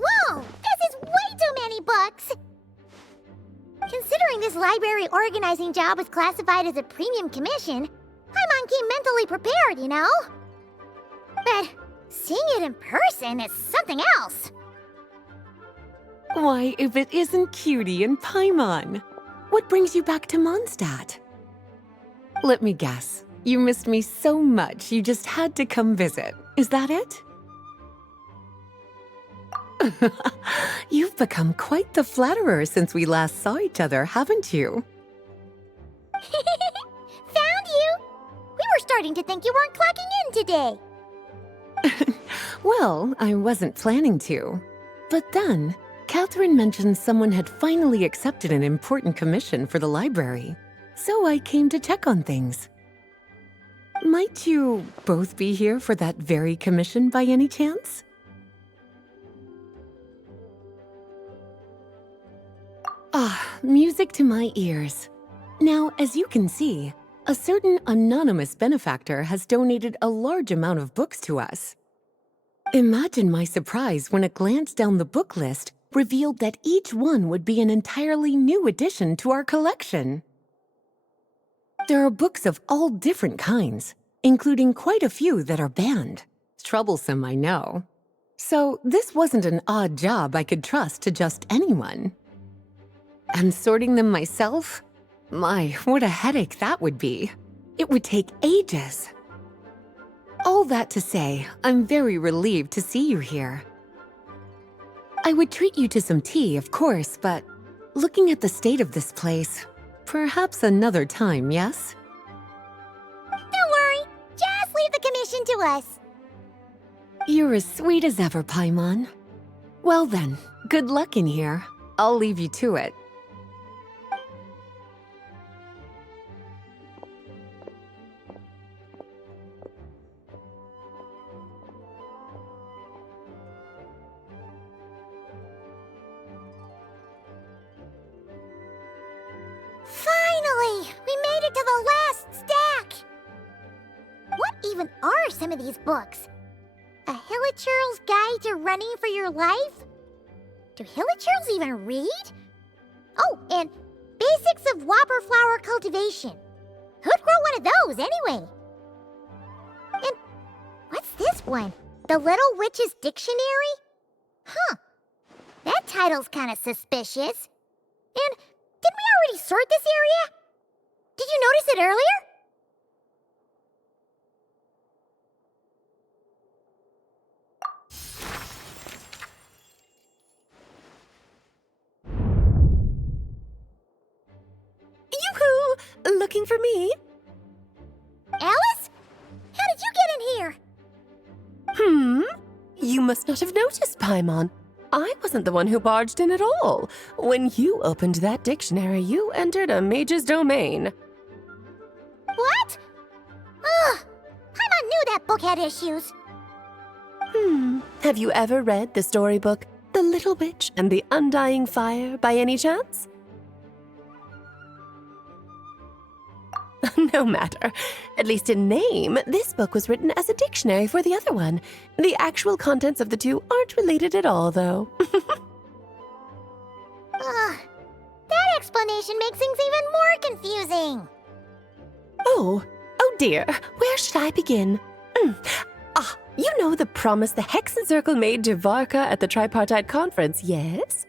Whoa! This is way too many books! Considering this library organizing job is classified as a premium commission, Paimon came mentally prepared, you know? But seeing it in person is something else. Why, if it isn't Cutie and Paimon? What brings you back to Mondstadt? Let me guess. You missed me so much you just had to come visit. Is that it? You've become quite the flatterer since we last saw each other, haven't you? Found you! We were starting to think you weren't clocking in today. Well, I wasn't planning to. But then, Catherine mentioned someone had finally accepted an important commission for the library. So I came to check on things. Might you both be here for that very commission by any chance? Ah, music to my ears. Now, as you can see, a certain anonymous benefactor has donated a large amount of books to us. Imagine my surprise when a glance down the book list revealed that each one would be an entirely new addition to our collection. There are books of all different kinds, including quite a few that are banned. Troublesome, I know. So this wasn't an odd job I could trust to just anyone. And sorting them myself? My, what a headache that would be. It would take ages. All that to say, I'm very relieved to see you here. I would treat you to some tea, of course, but looking at the state of this place, perhaps another time, yes? Don't worry, just leave the commission to us. You're as sweet as ever, Paimon. Well then, good luck in here. I'll leave you to it. Finally! We made it to the last stack! What even are some of these books? A Hilichurl's Guide to Running for Your Life? Do Hilichurls even read? Oh, and Basics of Whopper Flower Cultivation. Who'd grow one of those, anyway? And what's this one? The Little Witch's Dictionary? Huh. That title's kind of suspicious. And didn't we already sort this area? Did you notice it earlier? Yoo-hoo! Looking for me? Alice? How did you get in here? You must not have noticed, Paimon. I wasn't the one who barged in at all. When you opened that dictionary, you entered a mage's domain. What? Ugh! Paimon knew that book had issues. Have you ever read the storybook, The Little Witch and the Undying Fire, by any chance? No matter. At least in name, this book was written as a dictionary for the other one. The actual contents of the two aren't related at all, though. Ugh. That explanation makes things even more confusing. Oh dear. Where should I begin? You know the promise the Hexen Circle made to Varka at the Tripartite Conference, yes?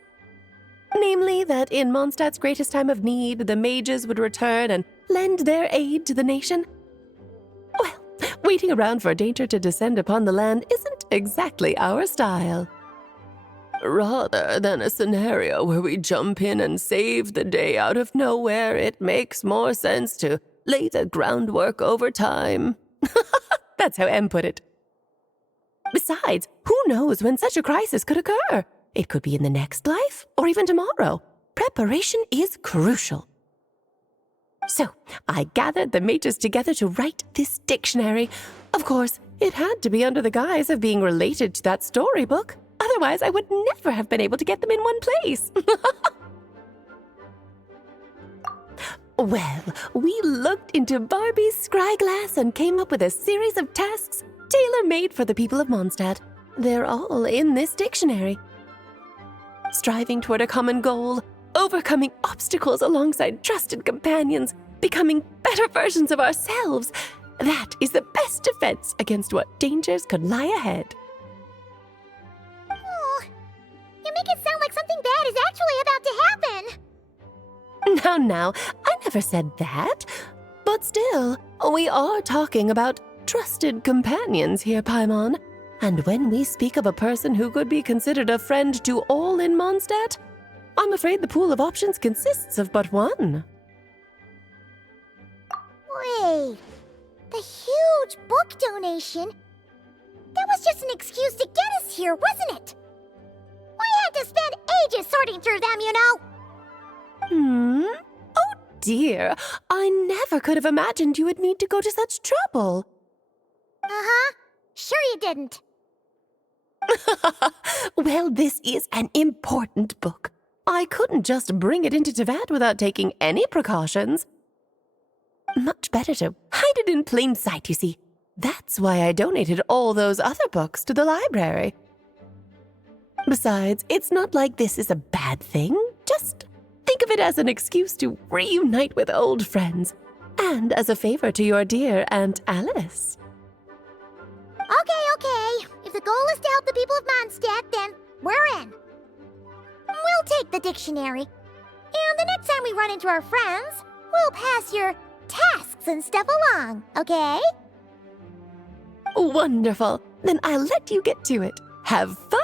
Namely, that in Mondstadt's greatest time of need, the mages would return and lend their aid to the nation? Well, waiting around for danger to descend upon the land isn't exactly our style. Rather than a scenario where we jump in and save the day out of nowhere, it makes more sense to lay the groundwork over time. That's how M put it. Besides, who knows when such a crisis could occur? It could be in the next life, or even tomorrow. Preparation is crucial. So, I gathered the mages together to write this dictionary. Of course, it had to be under the guise of being related to that storybook. Otherwise, I would never have been able to get them in one place. Well, we looked into Barbie's scryglass and came up with a series of tasks tailor-made for the people of Mondstadt. They're all in this dictionary. Striving toward a common goal, overcoming obstacles alongside trusted companions, becoming better versions of ourselves. That is the best defense against what dangers could lie ahead. Oh, you make it sound like something bad is actually about to happen. Now, I never said that. But still, we are talking about trusted companions here, Paimon. And when we speak of a person who could be considered a friend to all in Mondstadt, I'm afraid the pool of options consists of but one. Wait, the huge book donation? That was just an excuse to get us here, wasn't it? We had to spend ages sorting through them, you know. Oh dear, I never could have imagined you would need to go to such trouble. Uh-huh. Sure you didn't. Well, this is an important book. I couldn't just bring it into Teyvat without taking any precautions. Much better to hide it in plain sight, you see. That's why I donated all those other books to the library. Besides, it's not like this is a bad thing. Just think of it as an excuse to reunite with old friends, and as a favor to your dear Aunt Alice. Okay. If the goal is to help the people of Mondstadt, then we're in. We'll take the dictionary. And the next time we run into our friends, we'll pass your tasks and stuff along, okay? Wonderful. Then I'll let you get to it. Have fun!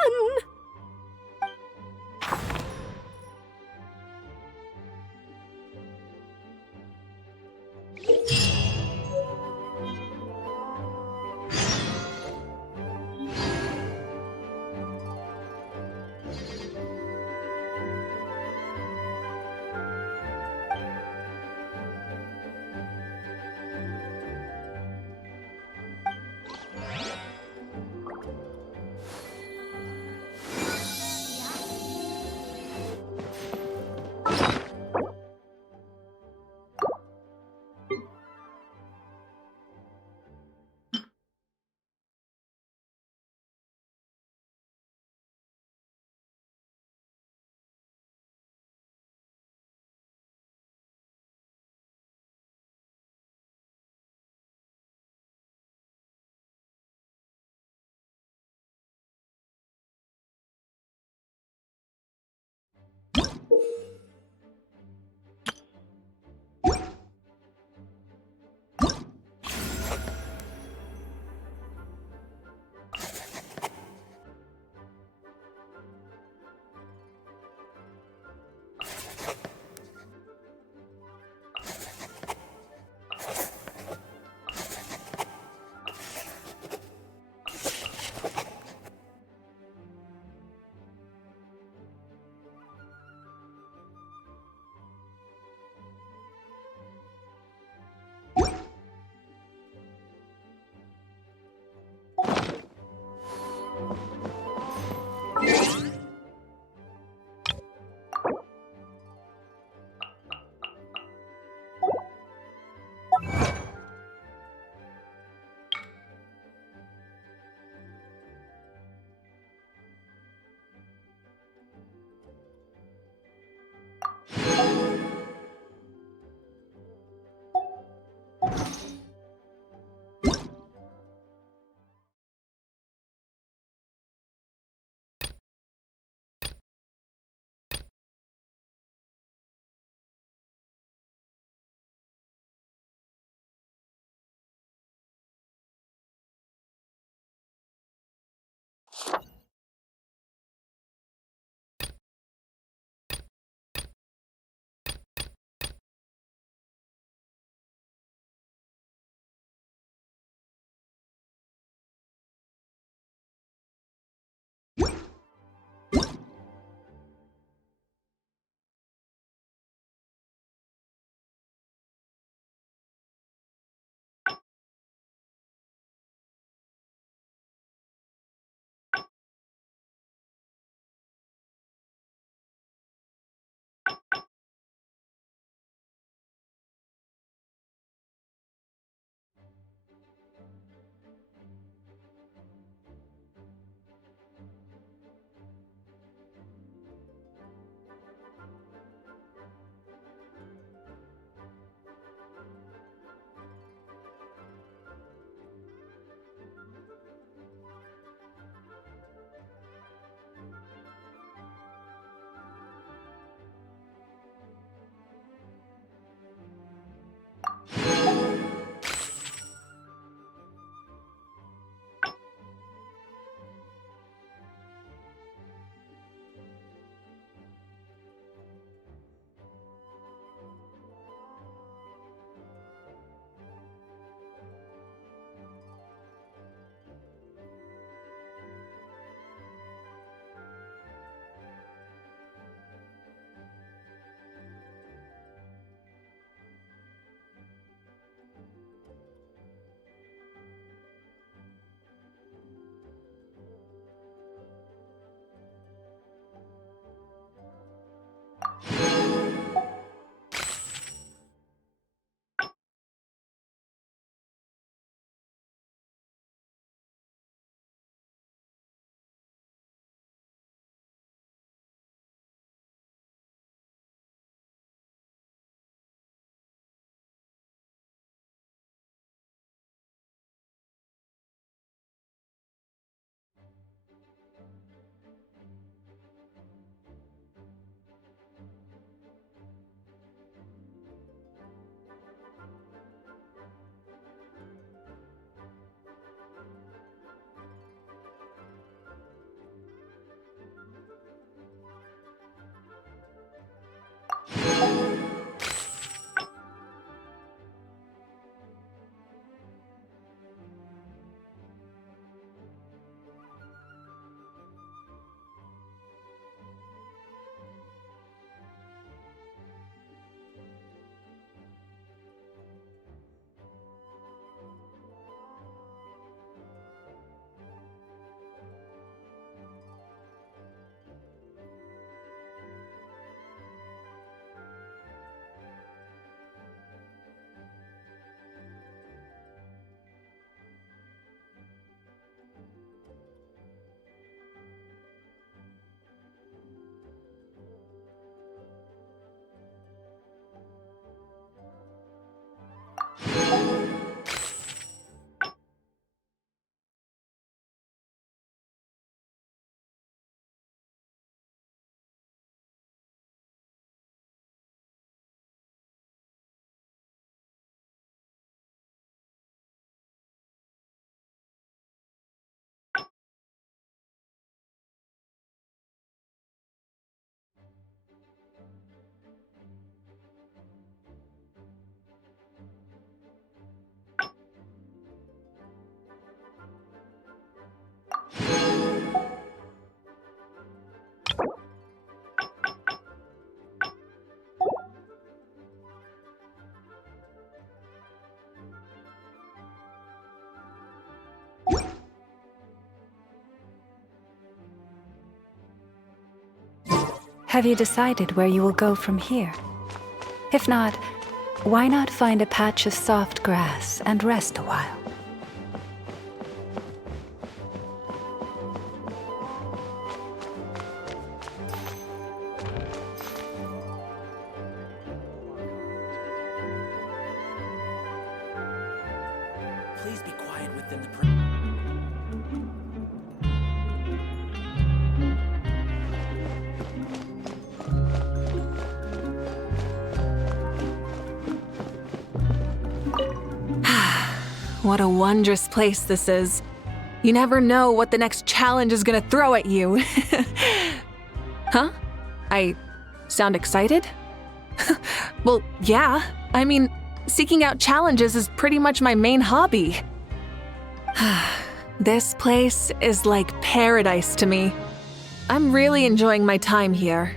Have you decided where you will go from here? If not, why not find a patch of soft grass and rest a while? Please be quiet within the. What a wondrous place this is. You never know what the next challenge is gonna throw at you. Huh? I sound excited? Well, yeah. I mean, seeking out challenges is pretty much my main hobby. This place is like paradise to me. I'm really enjoying my time here.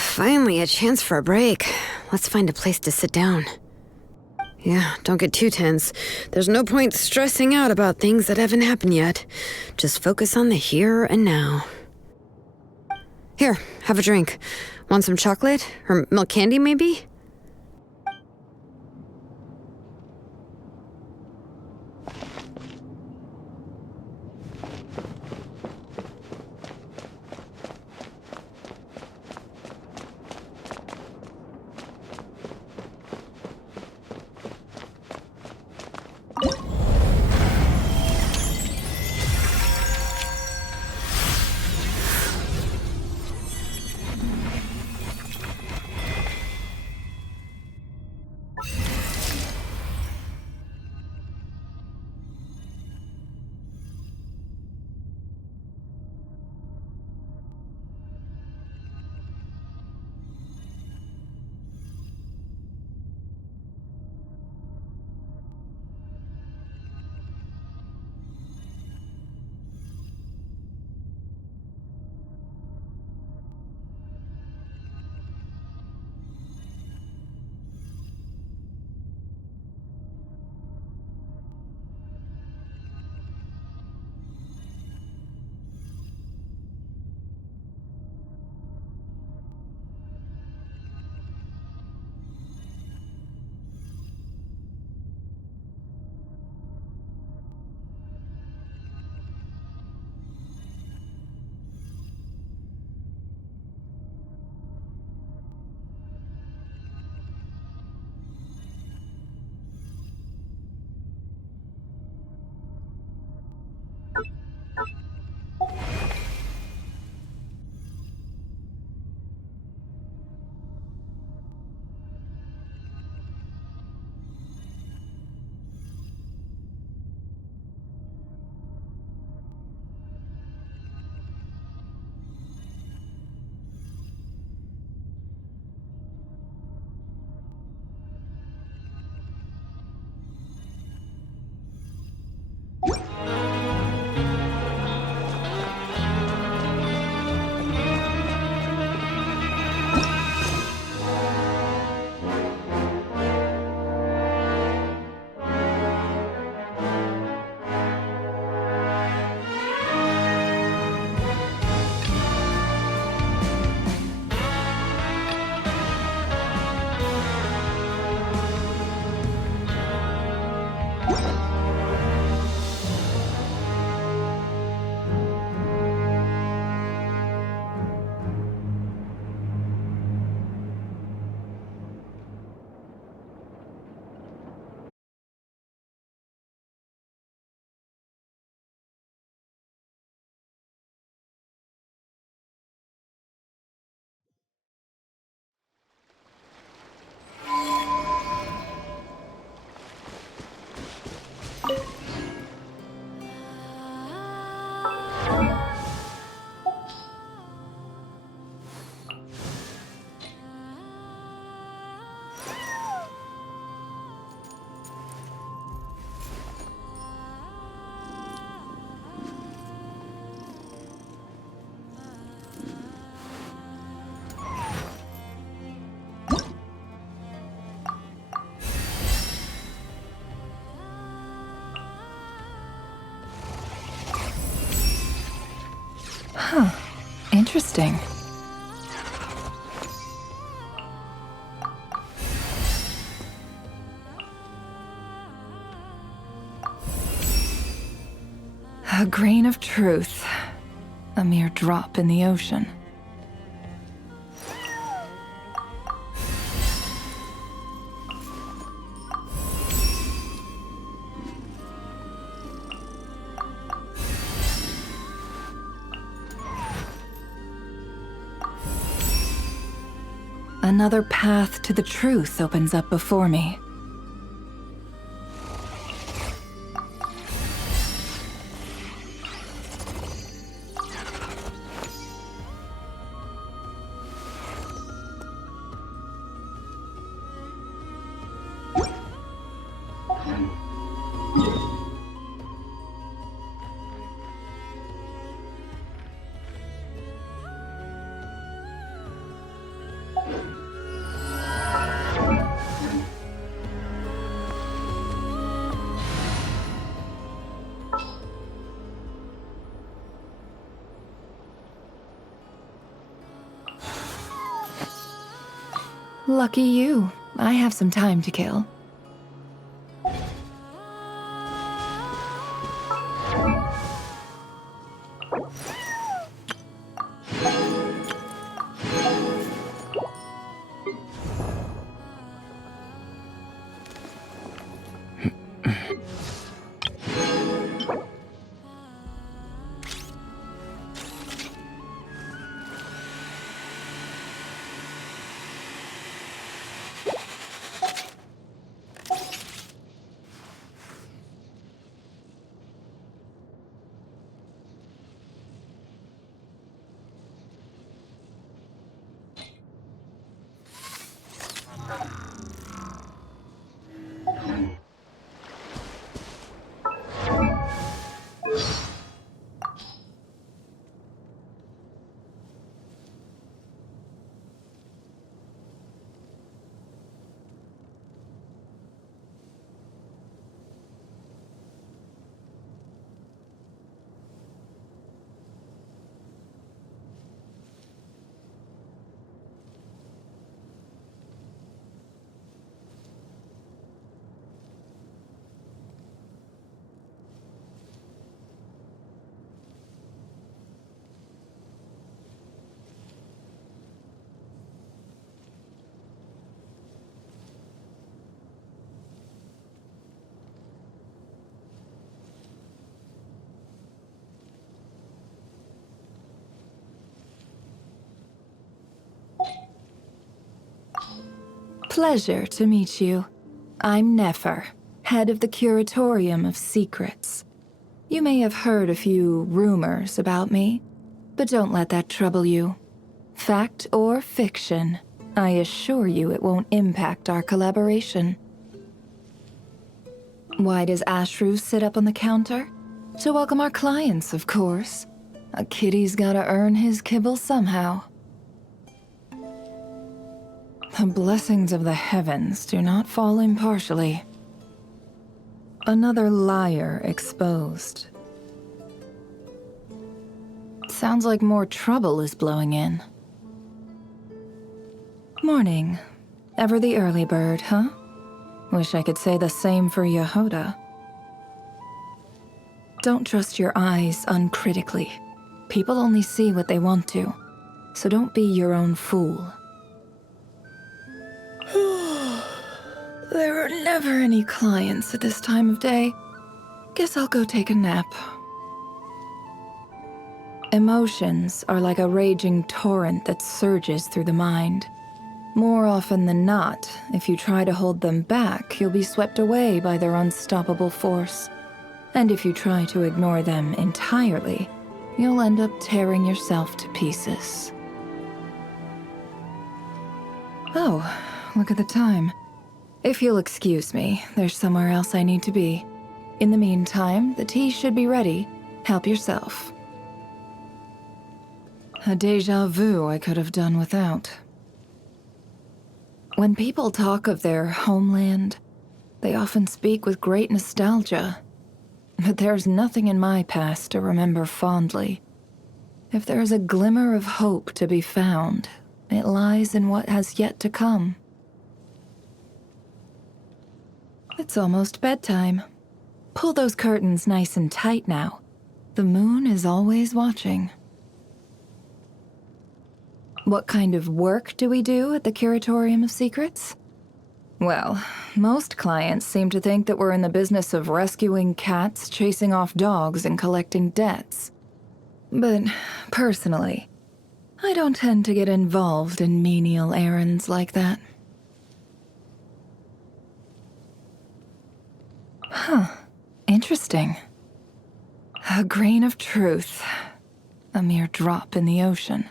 Finally, a chance for a break. Let's find a place to sit down. Yeah, don't get too tense. There's no point stressing out about things that haven't happened yet. Just focus on the here and now. Here, have a drink. Want some chocolate? Or milk candy, maybe? Interesting. A grain of truth. A mere drop in the ocean. Another path to the truth opens up before me. Lucky you. I have some time to kill. Pleasure to meet you. I'm Nefer, head of the Curatorium of Secrets. You may have heard a few rumors about me, but don't let that trouble you. Fact or fiction, I assure you it won't impact our collaboration. Why does Ashru sit up on the counter? To welcome our clients, of course. A kitty's gotta earn his kibble somehow. The blessings of the heavens do not fall impartially. Another liar exposed. Sounds like more trouble is blowing in. Morning. Ever the early bird, huh? Wish I could say the same for Yehoda. Don't trust your eyes uncritically. People only see what they want to, so don't be your own fool. There are never any clients at this time of day. Guess I'll go take a nap. Emotions are like a raging torrent that surges through the mind. More often than not, if you try to hold them back, you'll be swept away by their unstoppable force. And if you try to ignore them entirely, you'll end up tearing yourself to pieces. Oh, look at the time. If you'll excuse me, there's somewhere else I need to be. In the meantime, the tea should be ready. Help yourself. A déjà vu I could have done without. When people talk of their homeland, they often speak with great nostalgia. But there's nothing in my past to remember fondly. If there is a glimmer of hope to be found, it lies in what has yet to come. It's almost bedtime. Pull those curtains nice and tight now. The moon is always watching. What kind of work do we do at the Curatorium of Secrets? Well, most clients seem to think that we're in the business of rescuing cats, chasing off dogs, and collecting debts. But personally, I don't tend to get involved in menial errands like that. Huh. Interesting. A grain of truth. A mere drop in the ocean.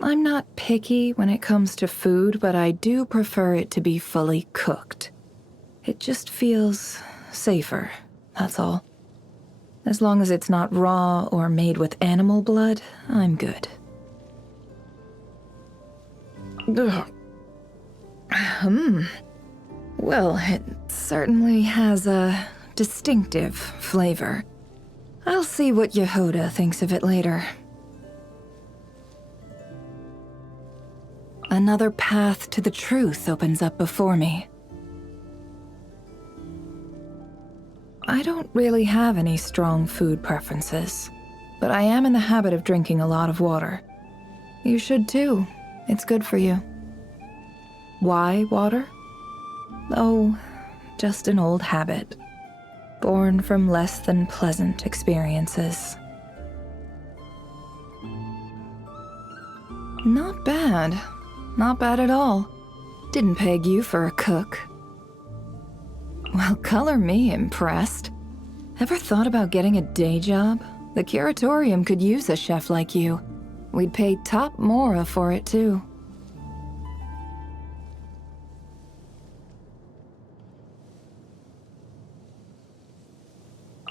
I'm not picky when it comes to food, but I do prefer it to be fully cooked. It just feels safer, that's all. As long as it's not raw or made with animal blood, I'm good. Ugh. Well, it certainly has a distinctive flavor. I'll see what Yehoda thinks of it later. Another path to the truth opens up before me. I don't really have any strong food preferences, but I am in the habit of drinking a lot of water. You should too. It's good for you. Why water? Oh, just an old habit, born from less than pleasant experiences. Not bad. Not bad at all. Didn't peg you for a cook. Well, color me impressed. Ever thought about getting a day job? The Curatorium could use a chef like you. We'd pay top mora for it, too.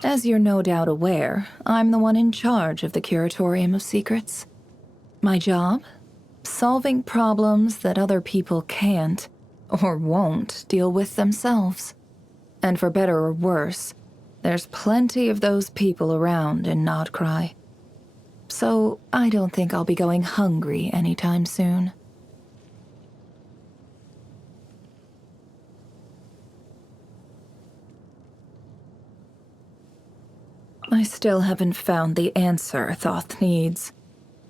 As you're no doubt aware, I'm the one in charge of the Curatorium of Secrets. My job? Solving problems that other people can't, or won't, deal with themselves. And for better or worse, there's plenty of those people around in Nodcry. So I don't think I'll be going hungry anytime soon. I still haven't found the answer Thoth needs.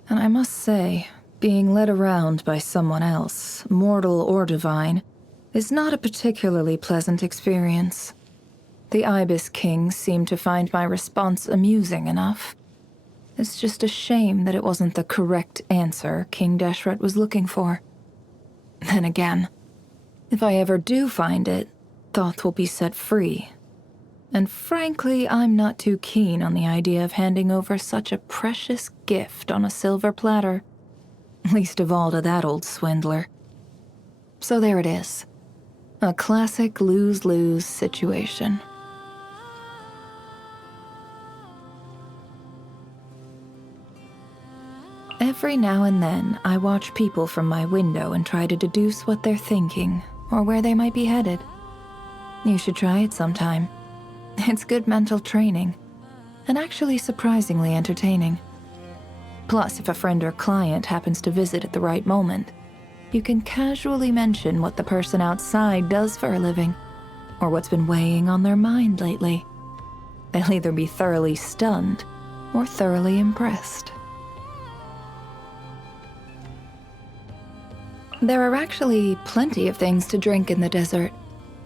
And I must say, being led around by someone else, mortal or divine, is not a particularly pleasant experience. The Ibis Kings seemed to find my response amusing enough. It's just a shame that it wasn't the correct answer King Deshret was looking for. Then again, if I ever do find it, Thoth will be set free. And frankly, I'm not too keen on the idea of handing over such a precious gift on a silver platter. Least of all to that old swindler. So there it is. A classic lose-lose situation. Every now and then, I watch people from my window and try to deduce what they're thinking, or where they might be headed. You should try it sometime. It's good mental training, and actually surprisingly entertaining. Plus, if a friend or client happens to visit at the right moment, you can casually mention what the person outside does for a living, or what's been weighing on their mind lately. They'll either be thoroughly stunned or thoroughly impressed. There are actually plenty of things to drink in the desert,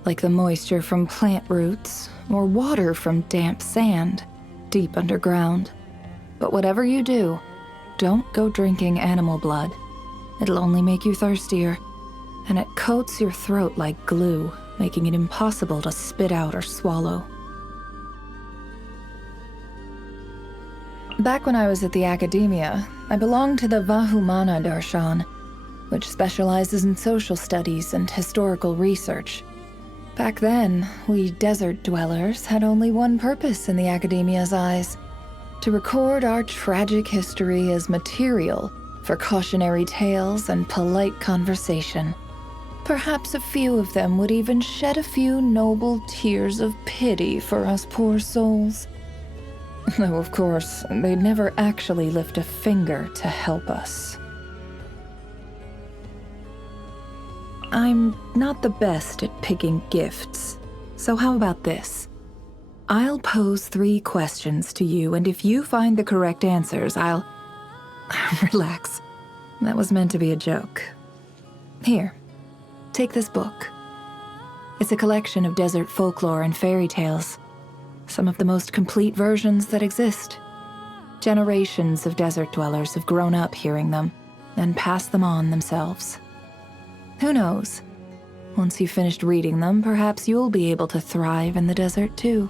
like the moisture from plant roots, or water from damp sand, deep underground. But whatever you do, don't go drinking animal blood. It'll only make you thirstier, and it coats your throat like glue, making it impossible to spit out or swallow. Back when I was at the academia, I belonged to the Vahumana Darshan, which specializes in social studies and historical research. Back then, we desert dwellers had only one purpose in the academia's eyes: to record our tragic history as material for cautionary tales and polite conversation. Perhaps a few of them would even shed a few noble tears of pity for us poor souls. Though, of course, they'd never actually lift a finger to help us. I'm not the best at picking gifts, so how about this? I'll pose 3 questions to you, and if you find the correct answers, I'll... Relax. That was meant to be a joke. Here, take this book. It's a collection of desert folklore and fairy tales. Some of the most complete versions that exist. Generations of desert dwellers have grown up hearing them, and passed them on themselves. Who knows? Once you've finished reading them, perhaps you'll be able to thrive in the desert too.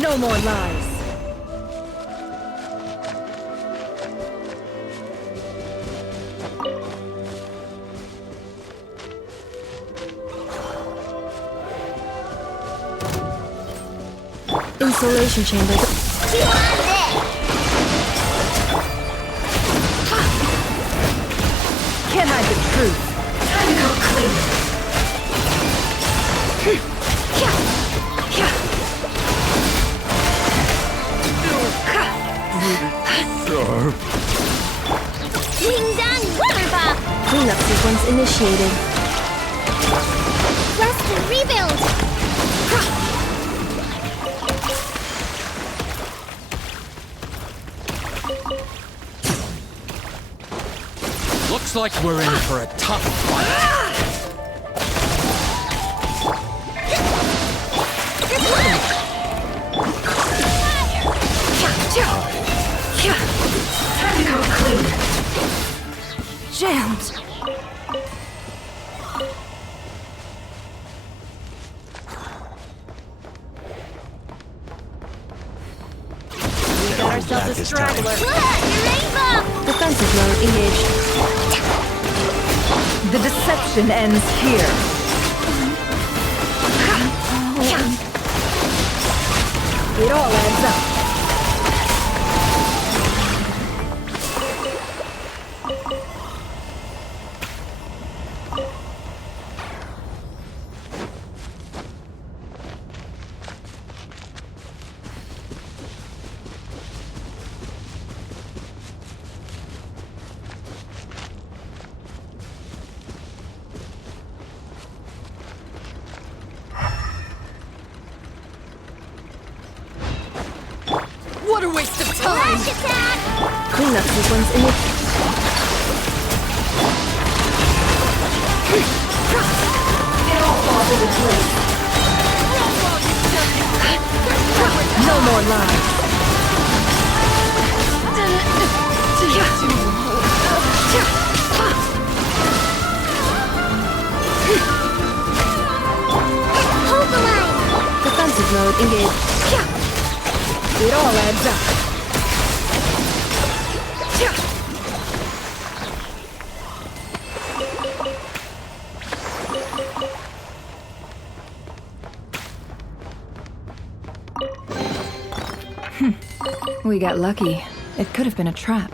No more lies. Insulation chamber. Can't hide the truth. Time to go clean. Ding dong, Wonderpop! Cleanup sequence initiated. Rest and rebuild! Looks like we're in for a tough fight. Time to go clean. Jammed. We got ourselves a straggler. Look, your rainbow! Defensive mode engaged. The deception ends here. It all adds up. What a waste of time! Flash attack! Cleanup sequence initiated. It all falls into place. No more lies. Hold the line! Defensive mode engaged. It all adds up. We got lucky. It could have been a trap.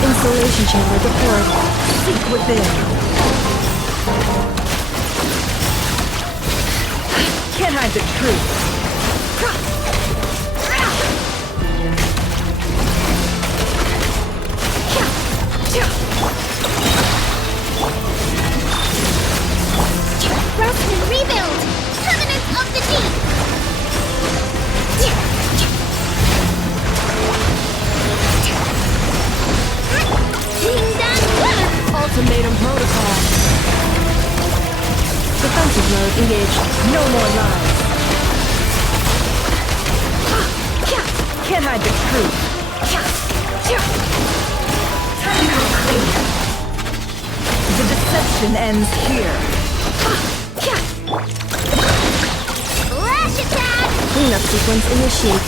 Insulation chamber deployed. Seek within. truth. Rest and rebuild! Covenant of the Deep! Ultimatum protocol. Defensive mode engaged. No more lies. Can't hide the truth. The deception ends here. Lash attack! Cleanup sequence initiate.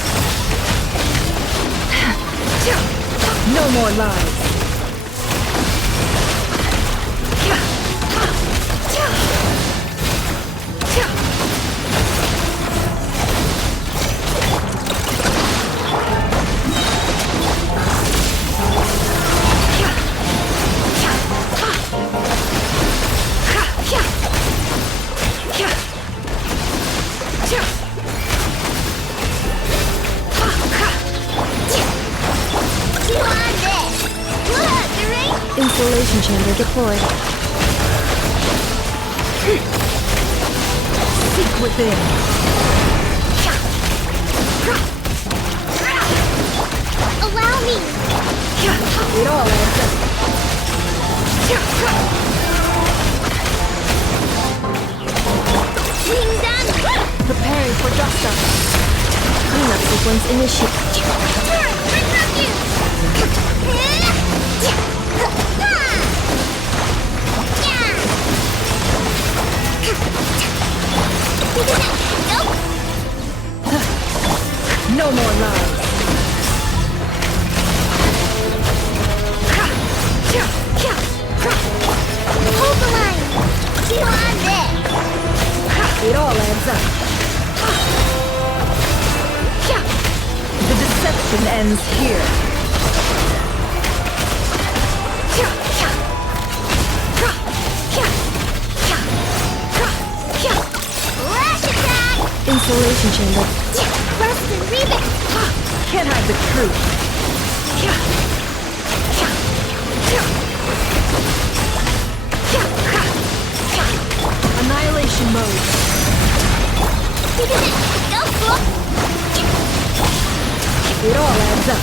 No more lies. Installation chamber deployed. Seek within. Allow me! It all adds up. Being done! Preparing for dust up. Cleanup sequence initiate. Turn! Bring refuge! No more lies. Hold the line! Chew on this! It all adds up. The deception ends here. Lash attack! Installation chamber. Rest and rebuild! Can't hide the truth. Annihilation mode. Go, Book! It all adds up.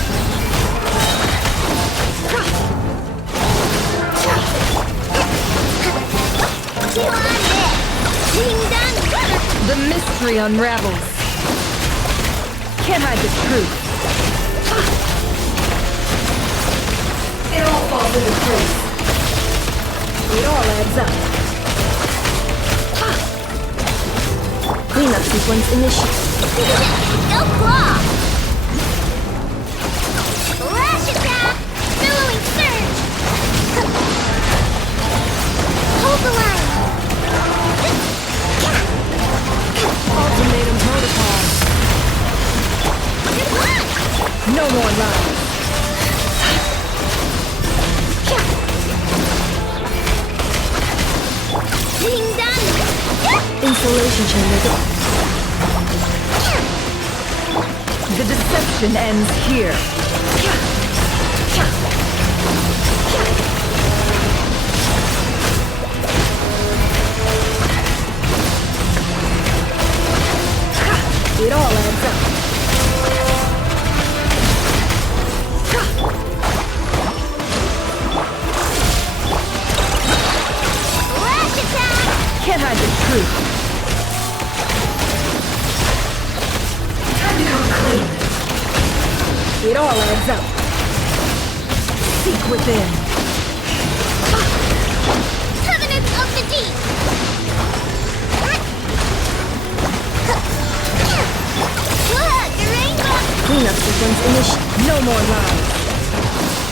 Chew on this! Being done! The mystery unravels. Can't hide the truth. It all falls into place. It all adds up. Cleanup sequence initiated. Go, Claw! Lash attack! Billowing surge! Hold the line! Ultimatum protocol. Good luck! No more lies. Being done! Installation chamber. The deception ends here. It all adds up. Lash attack! Can't hide the truth. Time to come clean. It all adds up. Seek within. Covenant of the Deep! Look, the rainbow! Cleanup sequence initiated. No more lies.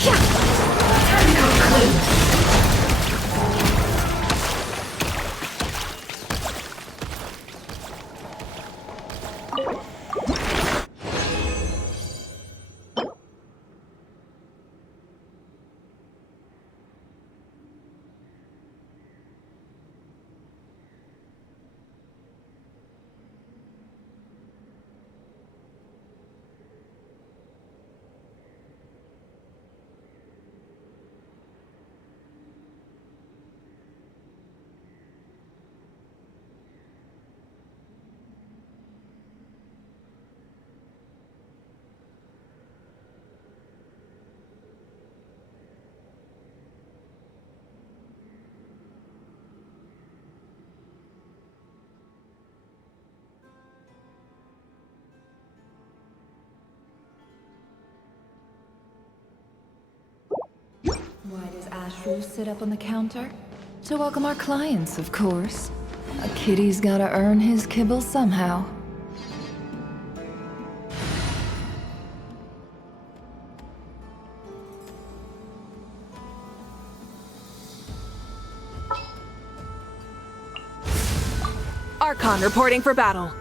Time to come clean. Ashru sit up on the counter? To welcome our clients, of course. A kitty's gotta earn his kibble somehow. Archon reporting for battle.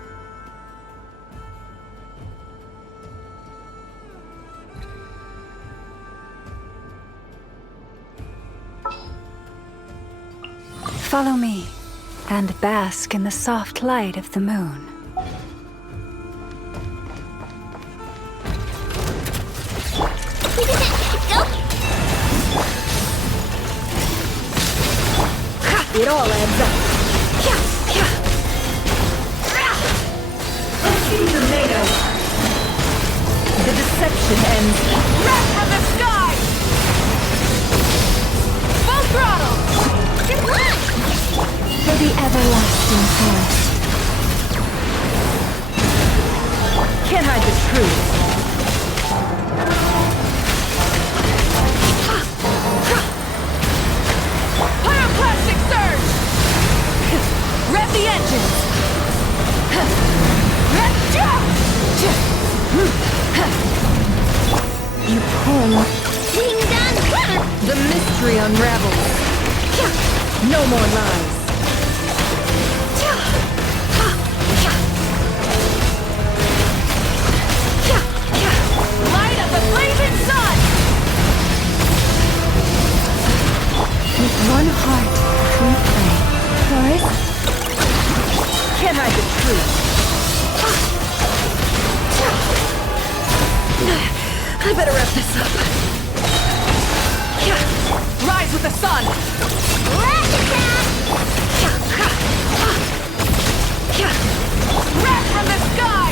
Follow me, and bask in the soft light of the moon. It all adds up. The deception ends. Wrath from the sky! Full throttle! For the everlasting forest. Can't hide the truth. Pyroclastic surge! Rev the engines! You poor The mystery unravels. No more lies. Light of the blazing sun! With one heart, we pray. Forest? Can't hide the truth. I better wrap this up. Rise with the sun! Wrath from the sky!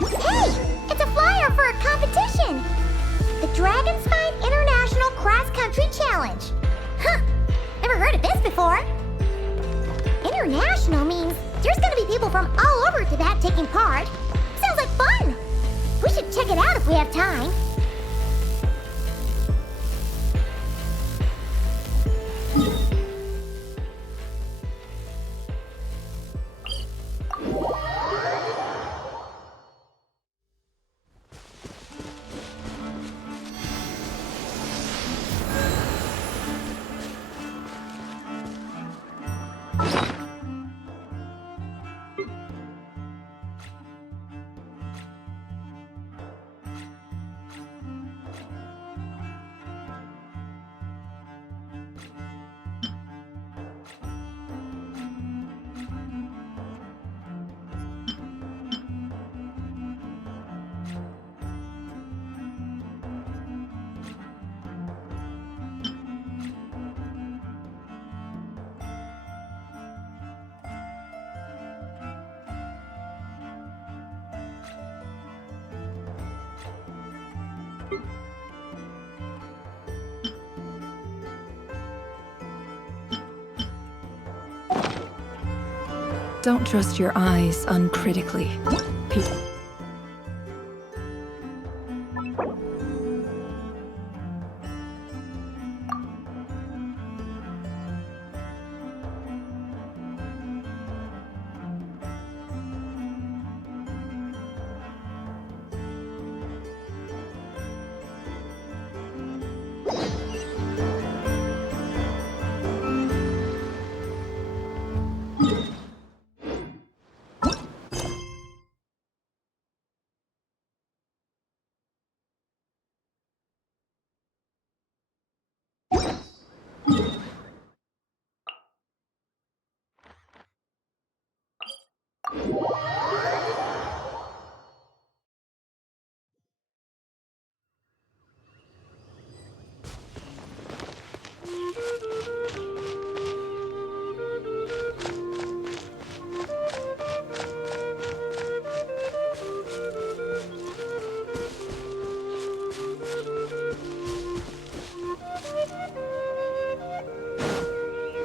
Hey! It's a flyer for a competition! The Dragon Spine International Cross Country Challenge! Huh! Never heard of this before! International means there's gonna be people from all over Tibet taking part. Sounds like fun! We should check it out if we have time. Don't trust your eyes uncritically.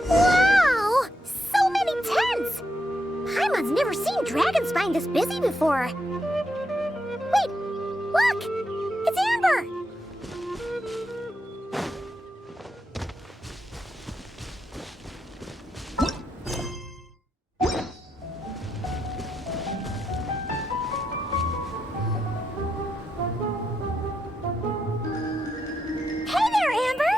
Wow! So many tents! Paimon's never seen Dragonspine this busy before. Wait! Look! It's Amber! Hey there, Amber!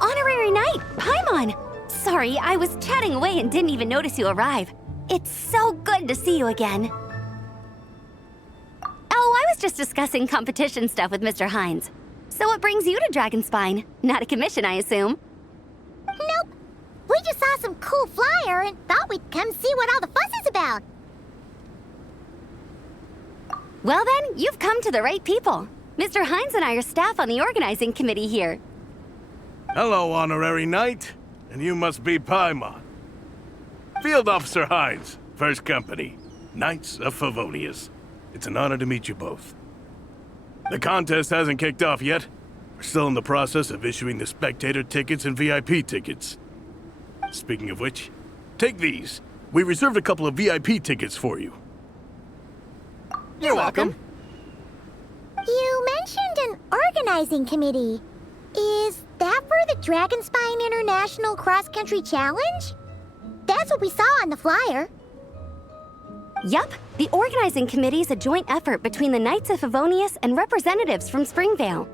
Honorary Knight, Paimon! Sorry, I was chatting away and didn't even notice you arrive. It's so good to see you again. Oh, I was just discussing competition stuff with Mr. Hines. So what brings you to Dragonspine? Not a commission, I assume? Nope. We just saw some cool flyer and thought we'd come see what all the fuss is about. Well then, you've come to the right people. Mr. Hines and I are staff on the organizing committee here. Hello, Honorary Knight. And you must be Paimon. Field Officer Hines, First Company, Knights of Favonius. It's an honor to meet you both. The contest hasn't kicked off yet. We're still in the process of issuing the spectator tickets and VIP tickets. Speaking of which, take these. We reserved a couple of VIP tickets for you. You're welcome. You mentioned an organizing committee. Is that for the Dragonspine International Cross Country Challenge? That's what we saw on the flyer. Yup, the organizing committee is a joint effort between the Knights of Favonius and representatives from Springvale.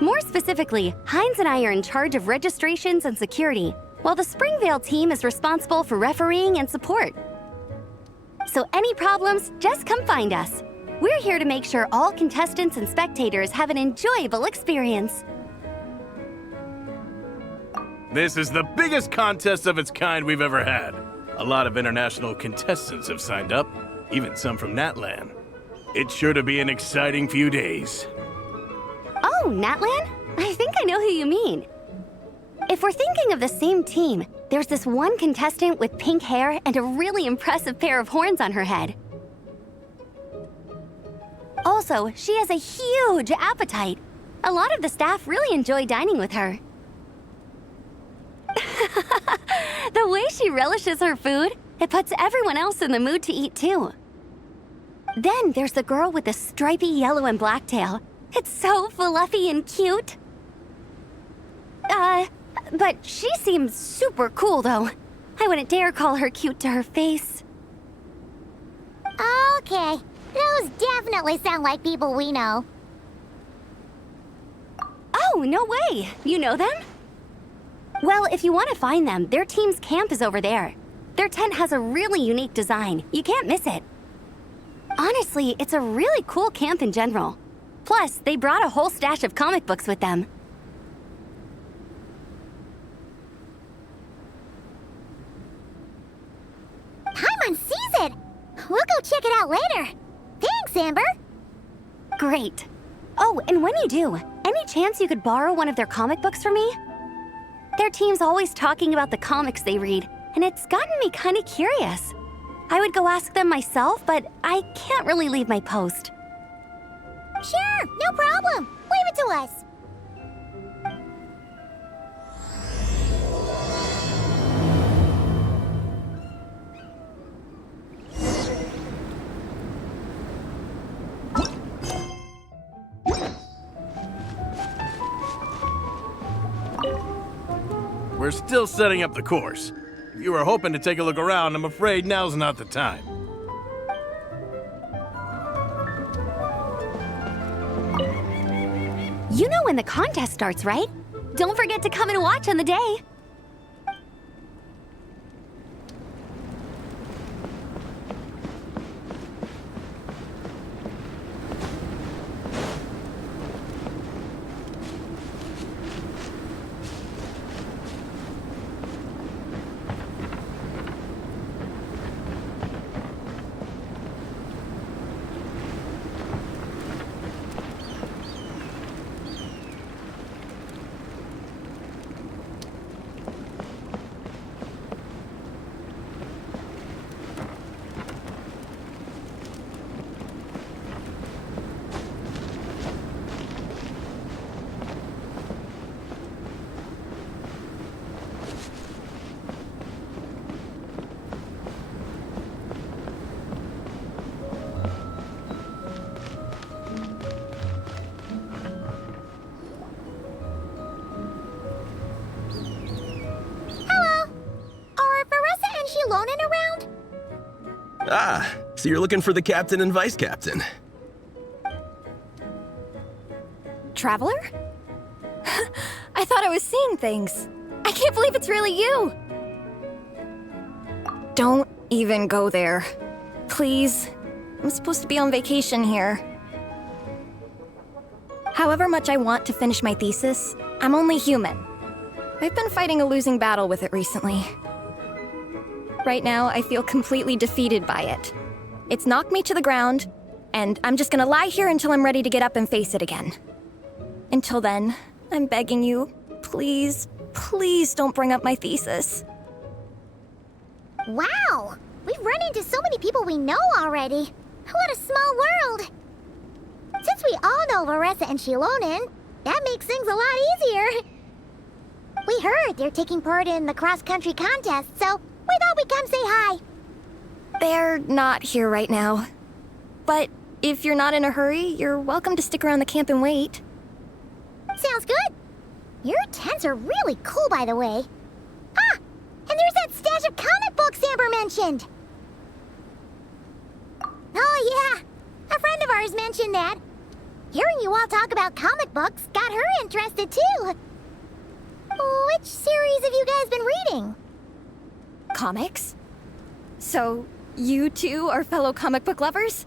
More specifically, Hines and I are in charge of registrations and security, while the Springvale team is responsible for refereeing and support. So any problems, just come find us. We're here to make sure all contestants and spectators have an enjoyable experience. This is the biggest contest of its kind we've ever had. A lot of international contestants have signed up, even some from Natlan. It's sure to be an exciting few days. Oh, Natlan? I think I know who you mean. If we're thinking of the same team, there's this one contestant with pink hair and a really impressive pair of horns on her head. Also, she has a huge appetite. A lot of the staff really enjoy dining with her. The way she relishes her food, it puts everyone else in the mood to eat too. Then there's the girl with the stripy yellow and black tail. It's so fluffy and cute. But she seems super cool though. I wouldn't dare call her cute to her face. Okay, those definitely sound like people we know. Oh, no way! You know them? Well, if you want to find them, their team's camp is over there. Their tent has a really unique design. You can't miss it. Honestly, it's a really cool camp in general. Plus, they brought a whole stash of comic books with them. Paimon sees it! We'll go check it out later. Thanks, Amber. Great. Oh, and when you do, any chance you could borrow one of their comic books from me? Their team's always talking about the comics they read, and it's gotten me kind of curious. I would go ask them myself, but I can't really leave my post. Sure, no problem. Leave it to us. We're still setting up the course. If you were hoping to take a look around, I'm afraid now's not the time. You know when the contest starts, right? Don't forget to come and watch on the day. Ah, so you're looking for the captain and vice captain. Traveler? I thought I was seeing things. I can't believe it's really you! Don't even go there. Please. I'm supposed to be on vacation here. However much I want to finish my thesis, I'm only human. I've been fighting a losing battle with it recently. Right now, I feel completely defeated by it. It's knocked me to the ground, and I'm just gonna lie here until I'm ready to get up and face it again. Until then, I'm begging you, please, please don't bring up my thesis. Wow! We've run into so many people we know already. What a small world! Since we all know Varessa and Shilonen, that makes things a lot easier. We heard they're taking part in the cross-country contest, so we thought we'd come say hi. They're not here right now. But if you're not in a hurry, you're welcome to stick around the camp and wait. Sounds good. Your tents are really cool, by the way. Ah! And there's that stash of comic books Amber mentioned. Oh, yeah. A friend of ours mentioned that. Hearing you all talk about comic books got her interested, too. Which series have you guys been reading? Comics? So, you two are fellow comic book lovers?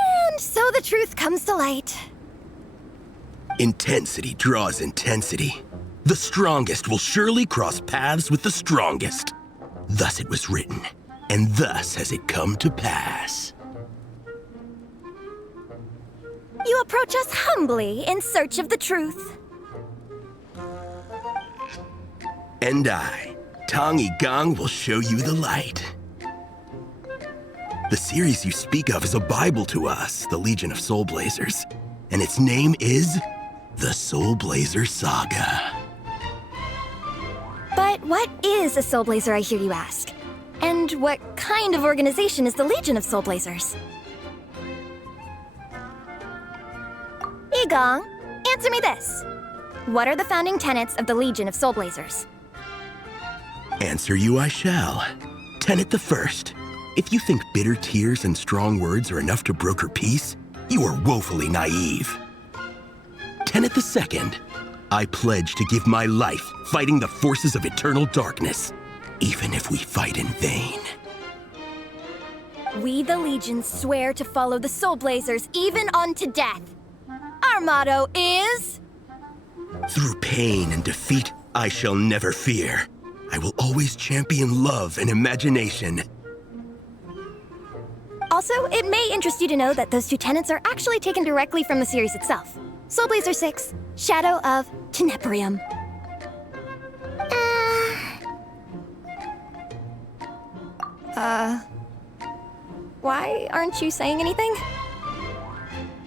And so the truth comes to light. Intensity draws intensity. The strongest will surely cross paths with the strongest. Thus it was written, and thus has it come to pass. You approach us humbly in search of the truth. And I, Tong Gang, will show you the light. The series you speak of is a Bible to us, the Legion of Soulblazers, and its name is the Soulblazer Saga. But what is a Soulblazer, I hear you ask? And what kind of organization is the Legion of Soulblazers? Igong, answer me this. What are the founding tenets of the Legion of Soulblazers? Answer you I shall. Tenet the first. If you think bitter tears and strong words are enough to broker peace, you are woefully naive. Tenet the second. I pledge to give my life fighting the forces of eternal darkness, even if we fight in vain. We, the Legion, swear to follow the Soulblazers even unto death. Our motto is... Through pain and defeat, I shall never fear. I will always champion love and imagination. Also, it may interest you to know that those two tenets are actually taken directly from the series itself. Soulblazer 6, Shadow of Why aren't you saying anything?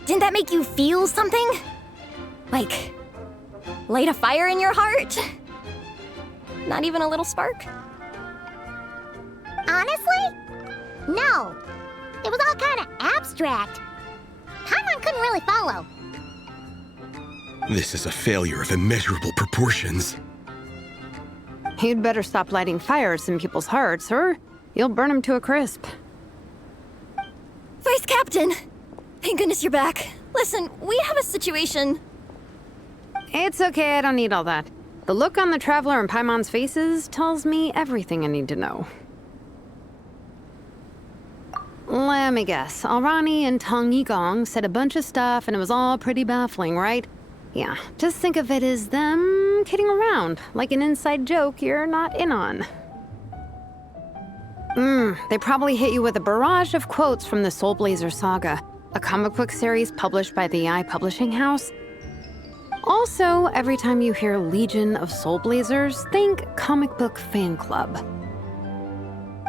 Didn't that make you feel something? Like, light a fire in your heart? Not even a little spark? Honestly? No. It was all kind of abstract. Paimon couldn't really follow. This is a failure of immeasurable proportions. You'd better stop lighting fires in people's hearts, or you'll burn them to a crisp. Vice Captain! Thank goodness you're back. Listen, we have a situation. It's okay, I don't need all that. The look on the Traveler and Paimon's faces tells me everything I need to know. Let me guess. Alrani and Tong Yigong said a bunch of stuff and it was all pretty baffling, right? Yeah, just think of it as them kidding around, like an inside joke you're not in on. They probably hit you with a barrage of quotes from the Soulblazers saga, a comic book series published by the AI publishing house. Also, every time you hear Legion of Soulblazers, think comic book fan club.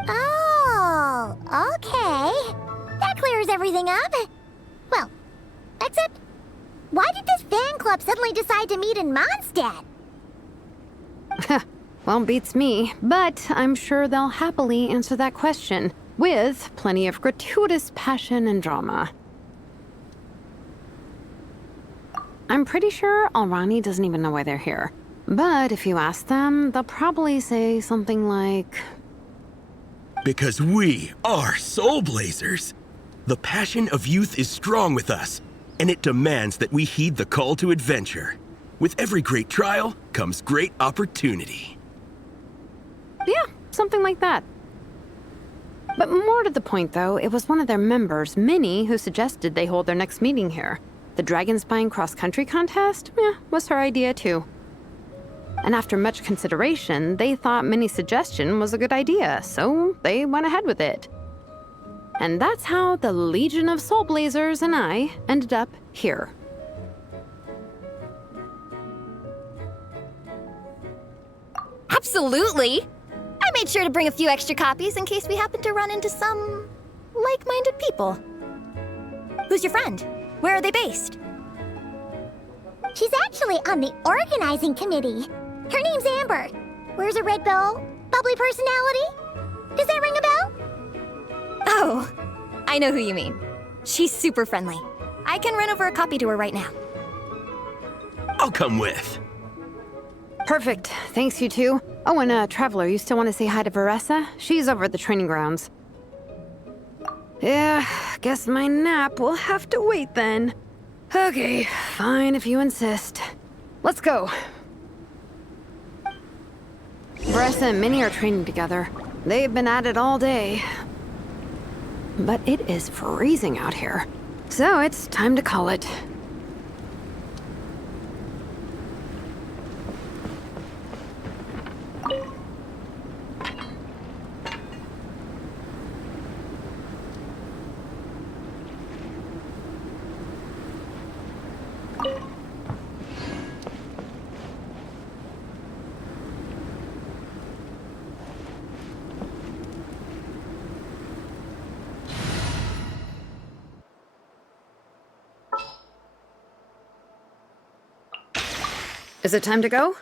Oh, okay. That clears everything up. Well, except, why did this fan club suddenly decide to meet in Mondstadt? Well, beats me, but I'm sure they'll happily answer that question, with plenty of gratuitous passion and drama. I'm pretty sure Alrani doesn't even know why they're here. But if you ask them, they'll probably say something like... Because we are Soulblazers. The passion of youth is strong with us, and it demands that we heed the call to adventure. With every great trial comes great opportunity. Yeah, something like that. But more to the point, though, it was one of their members, Minnie, who suggested they hold their next meeting here. The Dragon Spine cross-country contest? Was her idea, too. And after much consideration, they thought Minnie's suggestion was a good idea, so they went ahead with it. And that's how the Legion of Soulblazers and I ended up here. Absolutely! I made sure to bring a few extra copies in case we happen to run into some like-minded people. Who's your friend? Where are they based? She's actually on the organizing committee. Her name's Amber. Wears a red bow, bubbly personality. Does that ring a bell? Oh, I know who you mean. She's super friendly. I can run over a copy to her right now. I'll come with. Perfect. Thanks, you two. Oh, and Traveler, you still want to say hi to Varessa? She's over at the training grounds. Yeah, guess my nap will have to wait then. Okay, fine if you insist. Let's go. Varessa and Minnie are training together. They've been at it all day. But it is freezing out here. So it's time to call it. Is it time to go?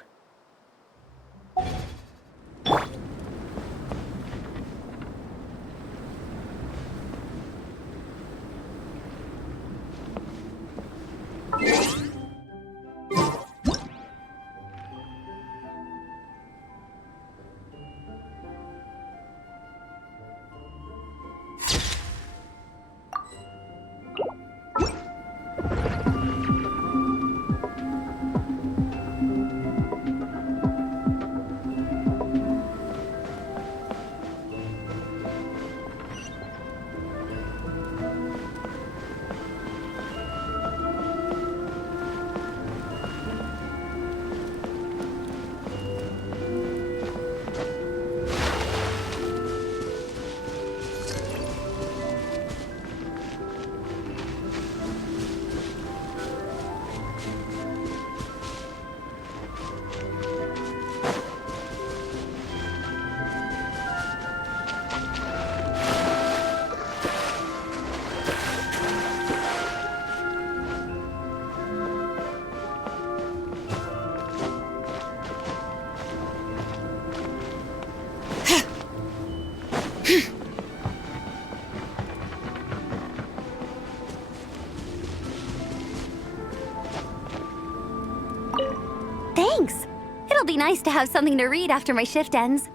Thanks. It'll be nice to have something to read after my shift ends.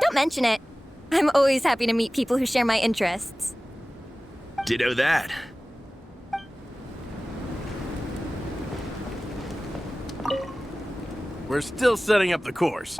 Don't mention it. I'm always happy to meet people who share my interests. Ditto that. We're still setting up the course.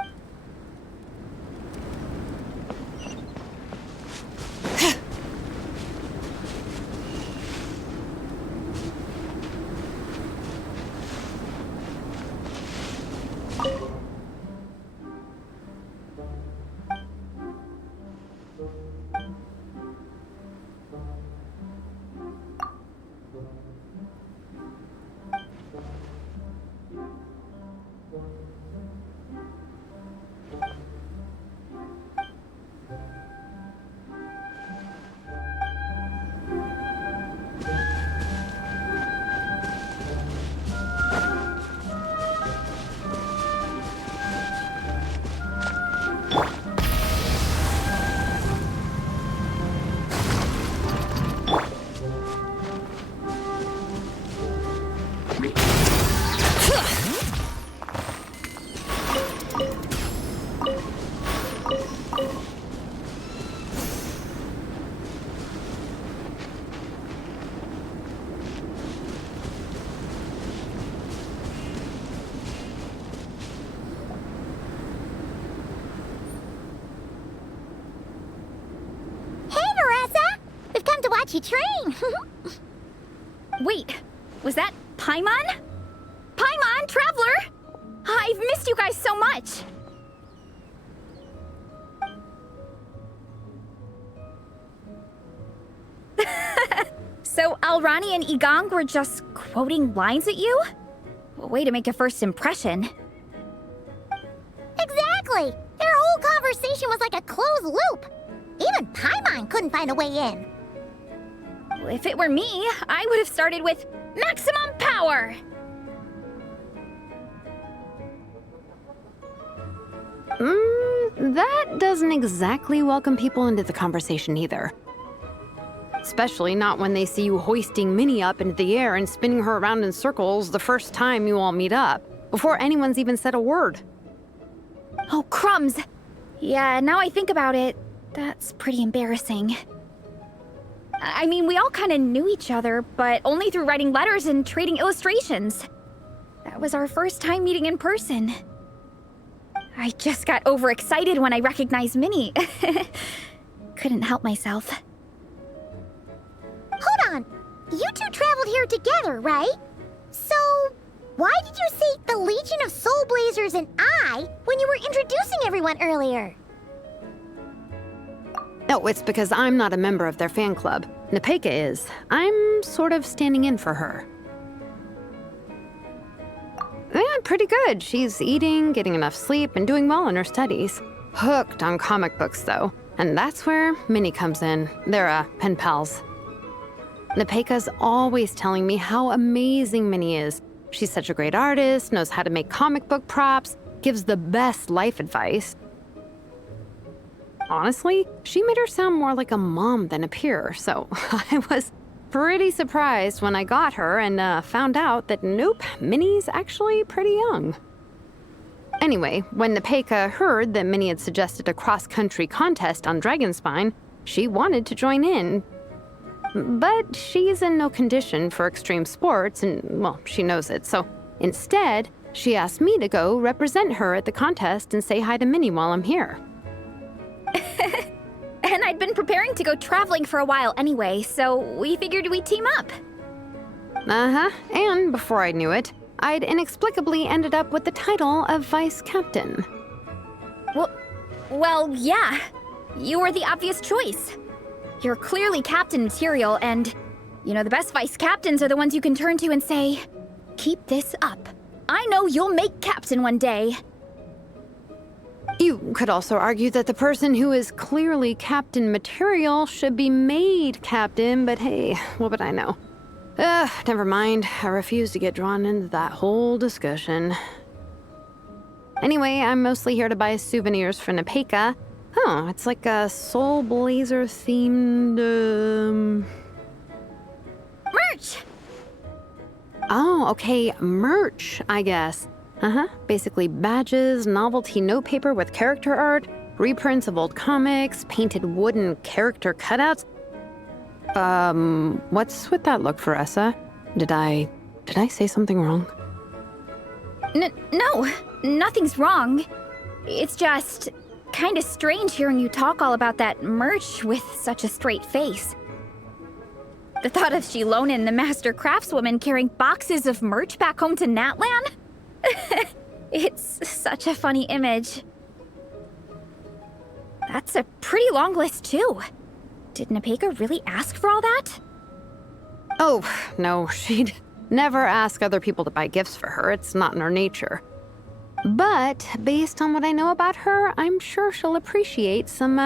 You train. Wait, was that Paimon? Paimon, Traveler! I've missed you guys so much! So Alrani and Igang were just quoting lines at you? Way to make a first impression. Exactly! Their whole conversation was like a closed loop. Even Paimon couldn't find a way in. If it were me, I would have started with maximum power! That doesn't exactly welcome people into the conversation either. Especially not when they see you hoisting Minnie up into the air and spinning her around in circles the first time you all meet up, before anyone's even said a word. Oh, crumbs! Yeah, now I think about it, that's pretty embarrassing. I mean, we all kind of knew each other, but only through writing letters and trading illustrations. That was our first time meeting in person. I just got overexcited when I recognized Minnie. Couldn't help myself. Hold on. You two traveled here together, right? So, why did you say the Legion of Soulblazers and I when you were introducing everyone earlier? No, it's because I'm not a member of their fan club. Nepeka is. I'm sort of standing in for her. Yeah, pretty good. She's eating, getting enough sleep, and doing well in her studies. Hooked on comic books, though. And that's where Minnie comes in. They're, pen pals. Nepeka's always telling me how amazing Minnie is. She's such a great artist, knows how to make comic book props, gives the best life advice. Honestly, she made her sound more like a mom than a peer, so I was pretty surprised when I got her and found out that nope, Minnie's actually pretty young. Anyway, when Nepeka heard that Minnie had suggested a cross-country contest on Dragonspine, she wanted to join in. But she's in no condition for extreme sports, and, well, she knows it, so instead, she asked me to go represent her at the contest and say hi to Minnie while I'm here. And I'd been preparing to go traveling for a while anyway, so we figured we'd team up. Uh-huh, and before I knew it, I'd inexplicably ended up with the title of Vice Captain. Well, yeah. You were the obvious choice. You're clearly captain material, and, you know, the best vice captains are the ones you can turn to and say, keep this up. I know you'll make captain one day. You could also argue that the person who is clearly captain material should be made captain, but hey, what would I know? Never mind. I refuse to get drawn into that whole discussion. Anyway, I'm mostly here to buy souvenirs for Nepeka. Huh, it's like a Soulblazer themed, Merch! Oh, okay, merch, I guess. Basically badges, novelty notepaper with character art, reprints of old comics, painted wooden character cutouts. What's with that look, Veressa? Did I say something wrong? No, nothing's wrong. It's just kind of strange hearing you talk all about that merch with such a straight face. The thought of Shilonen, the master craftswoman, carrying boxes of merch back home to Natlan? It's such a funny image. That's a pretty long list, too. Did Nepeka really ask for all that? Oh, no, she'd never ask other people to buy gifts for her. It's not in her nature. But based on what I know about her, I'm sure she'll appreciate some,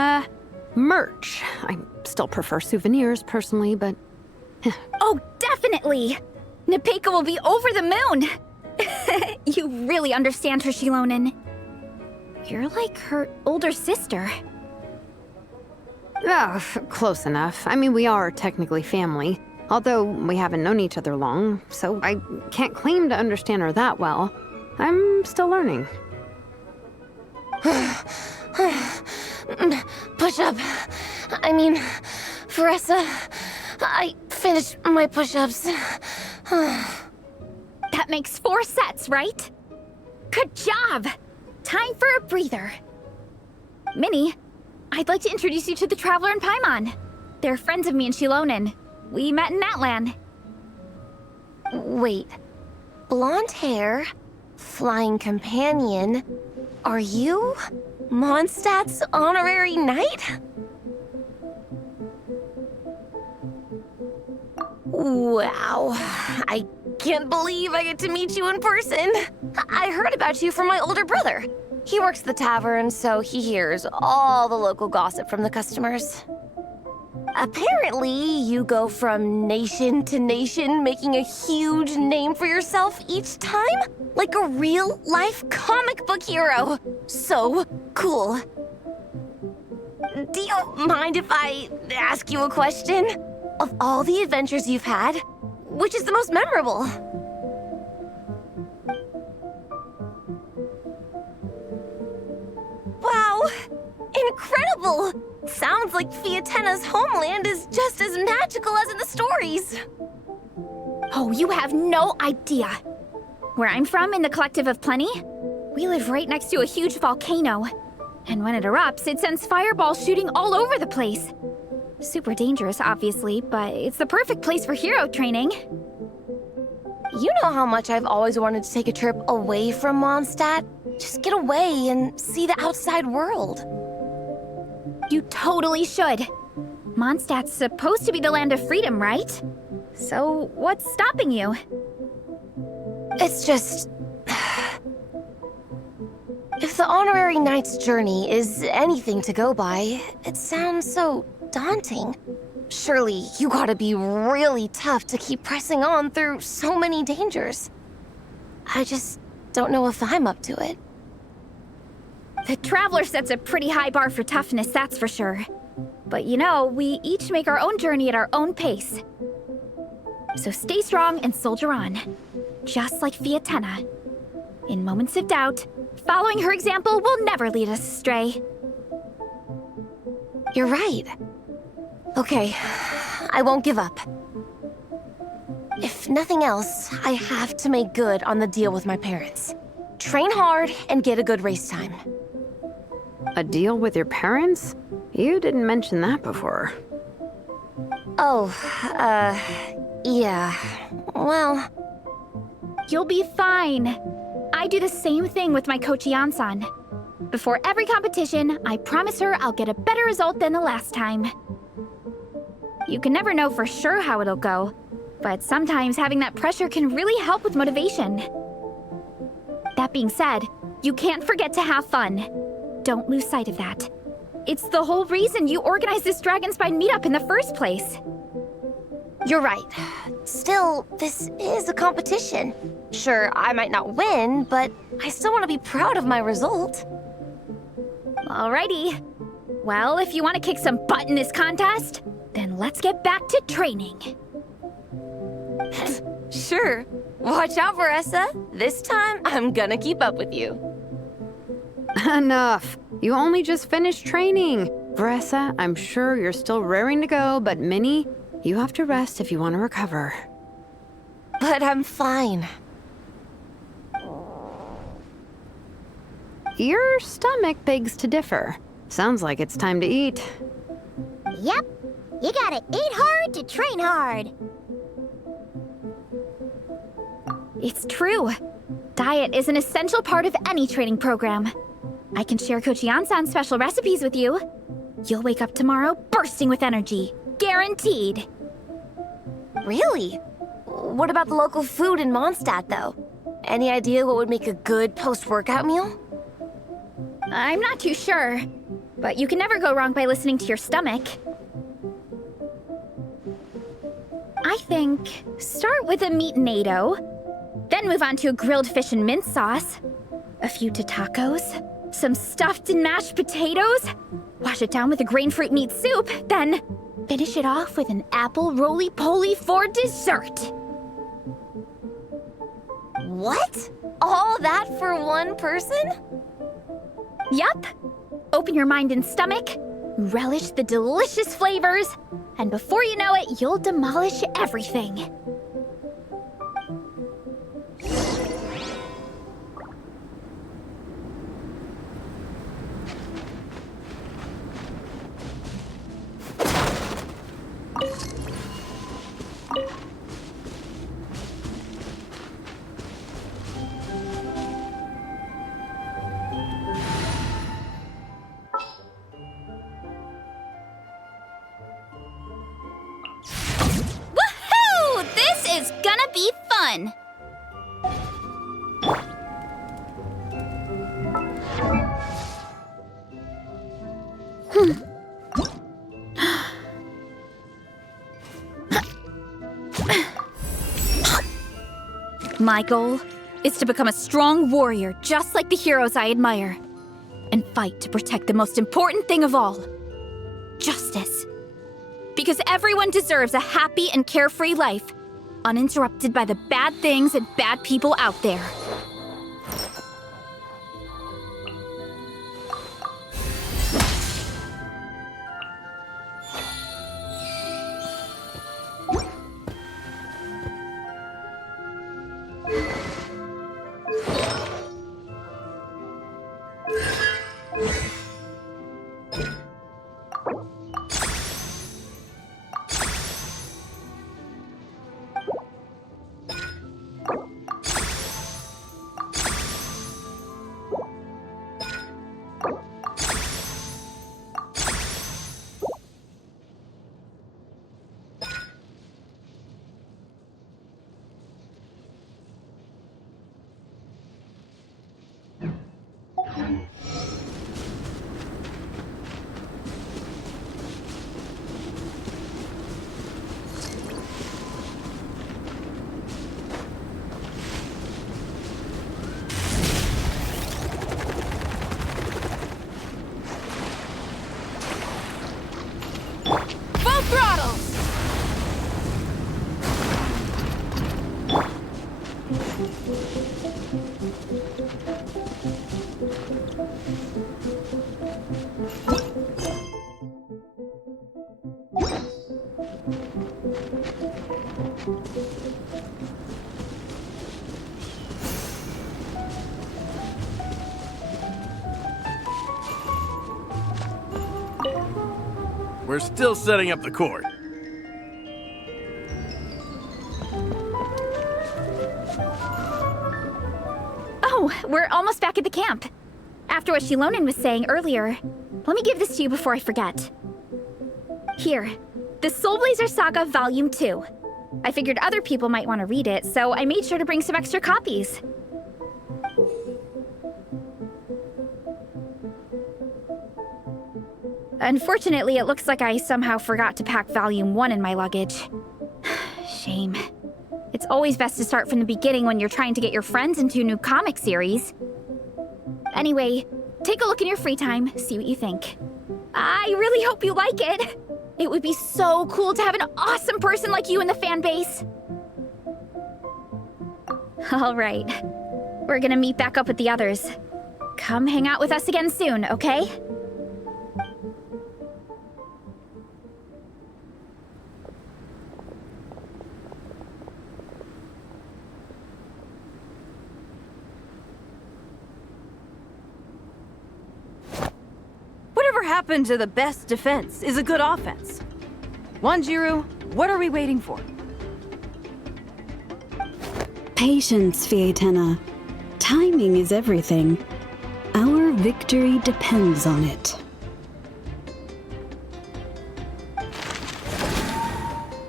merch. I still prefer souvenirs, personally, but... Oh, definitely! Nepeka will be over the moon! You really understand her, Shilonen. You're like her older sister. Oh, close enough. I mean, we are technically family, although we haven't known each other long, so I can't claim to understand her that well. I'm still learning. Push-up. I mean, Veressa, I finished my push-ups. That makes 4 sets, right? Good job! Time for a breather. Minnie, I'd like to introduce you to the Traveler and Paimon. They're friends of me and Shilonen. We met in Natlan. Wait. Blonde hair, flying companion. Are you Mondstadt's honorary knight? Wow. I can't believe I get to meet you in person. I heard about you from my older brother. He works at the tavern, so he hears all the local gossip from the customers. Apparently, you go from nation to nation, making a huge name for yourself each time? Like a real-life comic book hero. So cool. Do you mind if I ask you a question? Of all the adventures you've had, which is the most memorable? Wow! Incredible! Sounds like Fiatenna's homeland is just as magical as in the stories. Oh, you have no idea. Where I'm from, in the Collective of Plenty, we live right next to a huge volcano. And when it erupts, it sends fireballs shooting all over the place. Super dangerous, obviously, but it's the perfect place for hero training. You know how much I've always wanted to take a trip away from Mondstadt? Just get away and see the outside world. You totally should. Mondstadt's supposed to be the land of freedom, right? So what's stopping you? It's just... If the honorary knight's journey is anything to go by, it sounds so daunting. Surely you gotta be really tough to keep pressing on through so many dangers. I just don't know if I'm up to it. The Traveler sets a pretty high bar for toughness, that's for sure. But you know, we each make our own journey at our own pace. So stay strong and soldier on. Just like Fiatenna. In moments of doubt, following her example will never lead us astray. You're right. Okay, I won't give up. If nothing else, I have to make good on the deal with my parents. Train hard and get a good race time. A deal with your parents? You didn't mention that before. Oh, yeah. Well... You'll be fine. I do the same thing with my coach Yansan. Before every competition, I promise her I'll get a better result than the last time. You can never know for sure how it'll go, but sometimes having that pressure can really help with motivation. That being said, you can't forget to have fun. Don't lose sight of that. It's the whole reason you organized this Dragonspine meetup in the first place. You're right. Still, this is a competition. Sure, I might not win, but I still want to be proud of my result. Alrighty. Well, if you want to kick some butt in this contest, then let's get back to training. Sure. Watch out, Veressa. This time, I'm gonna keep up with you. Enough. You only just finished training. Veressa, I'm sure you're still raring to go, but Minnie, you have to rest if you want to recover. But I'm fine. Your stomach begs to differ. Sounds like it's time to eat. Yep. You gotta eat hard to train hard. It's true. Diet is an essential part of any training program. I can share Coach Yan-san's special recipes with you. You'll wake up tomorrow bursting with energy. Guaranteed. Really? What about the local food in Mondstadt, though? Any idea what would make a good post-workout meal? I'm not too sure, but you can never go wrong by listening to your stomach. I think start with a meat-nado, then move on to a grilled fish and mint sauce, a few tacos, some stuffed and mashed potatoes, wash it down with a grain fruit meat soup, then finish it off with an apple roly-poly for dessert. What? All that for one person? Yup. Open your mind and stomach, relish the delicious flavors, and before you know it, you'll demolish everything. Is gonna be fun! My goal is to become a strong warrior just like the heroes I admire, and fight to protect the most important thing of all, justice. Because everyone deserves a happy and carefree life, uninterrupted by the bad things and bad people out there. We're still setting up the court. Oh, we're almost back at the camp. After what Shilonen was saying earlier, let me give this to you before I forget. Here, the Soulblazers Saga Volume 2. I figured other people might want to read it, so I made sure to bring some extra copies. Unfortunately, it looks like I somehow forgot to pack Volume 1 in my luggage. Shame. It's always best to start from the beginning when you're trying to get your friends into a new comic series. Anyway, take a look in your free time, see what you think. I really hope you like it. It would be so cool to have an awesome person like you in the fan base. All right. We're gonna meet back up with the others. Come hang out with us again soon, okay? Whatever happened to the best defense is a good offense. Wanjiru, what are we waiting for? Patience, Fietena. Timing is everything. Our victory depends on it.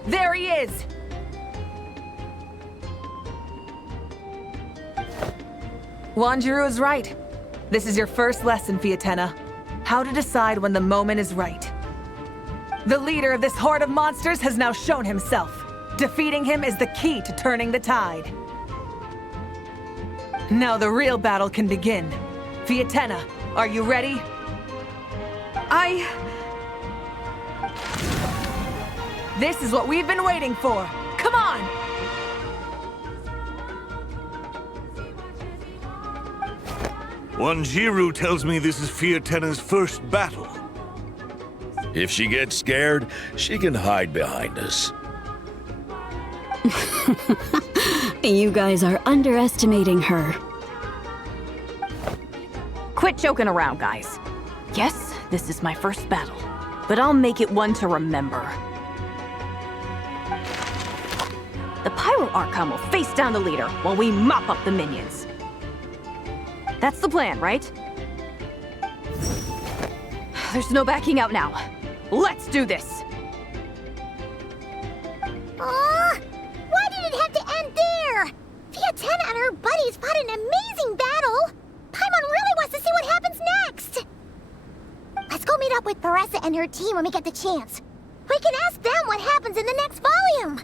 There he is! Wanjiru is right. This is your first lesson, Fietena. How to decide when the moment is right. The leader of this horde of monsters has now shown himself. Defeating him is the key to turning the tide. Now the real battle can begin. Fietena, are you ready? This is what we've been waiting for. Come on! Wanjiru tells me this is Fietena's first battle. If she gets scared, she can hide behind us. You guys are underestimating her. Quit joking around, guys. Yes, this is my first battle, but I'll make it one to remember. The Pyro Archon will face down the leader while we mop up the minions. That's the plan, right? There's no backing out now. Let's do this! Why did it have to end there? Fietena and her buddies fought an amazing battle. Paimon really wants to see what happens next. Let's go meet up with Paressa and her team when we get the chance. We can ask them what happens in the next volume.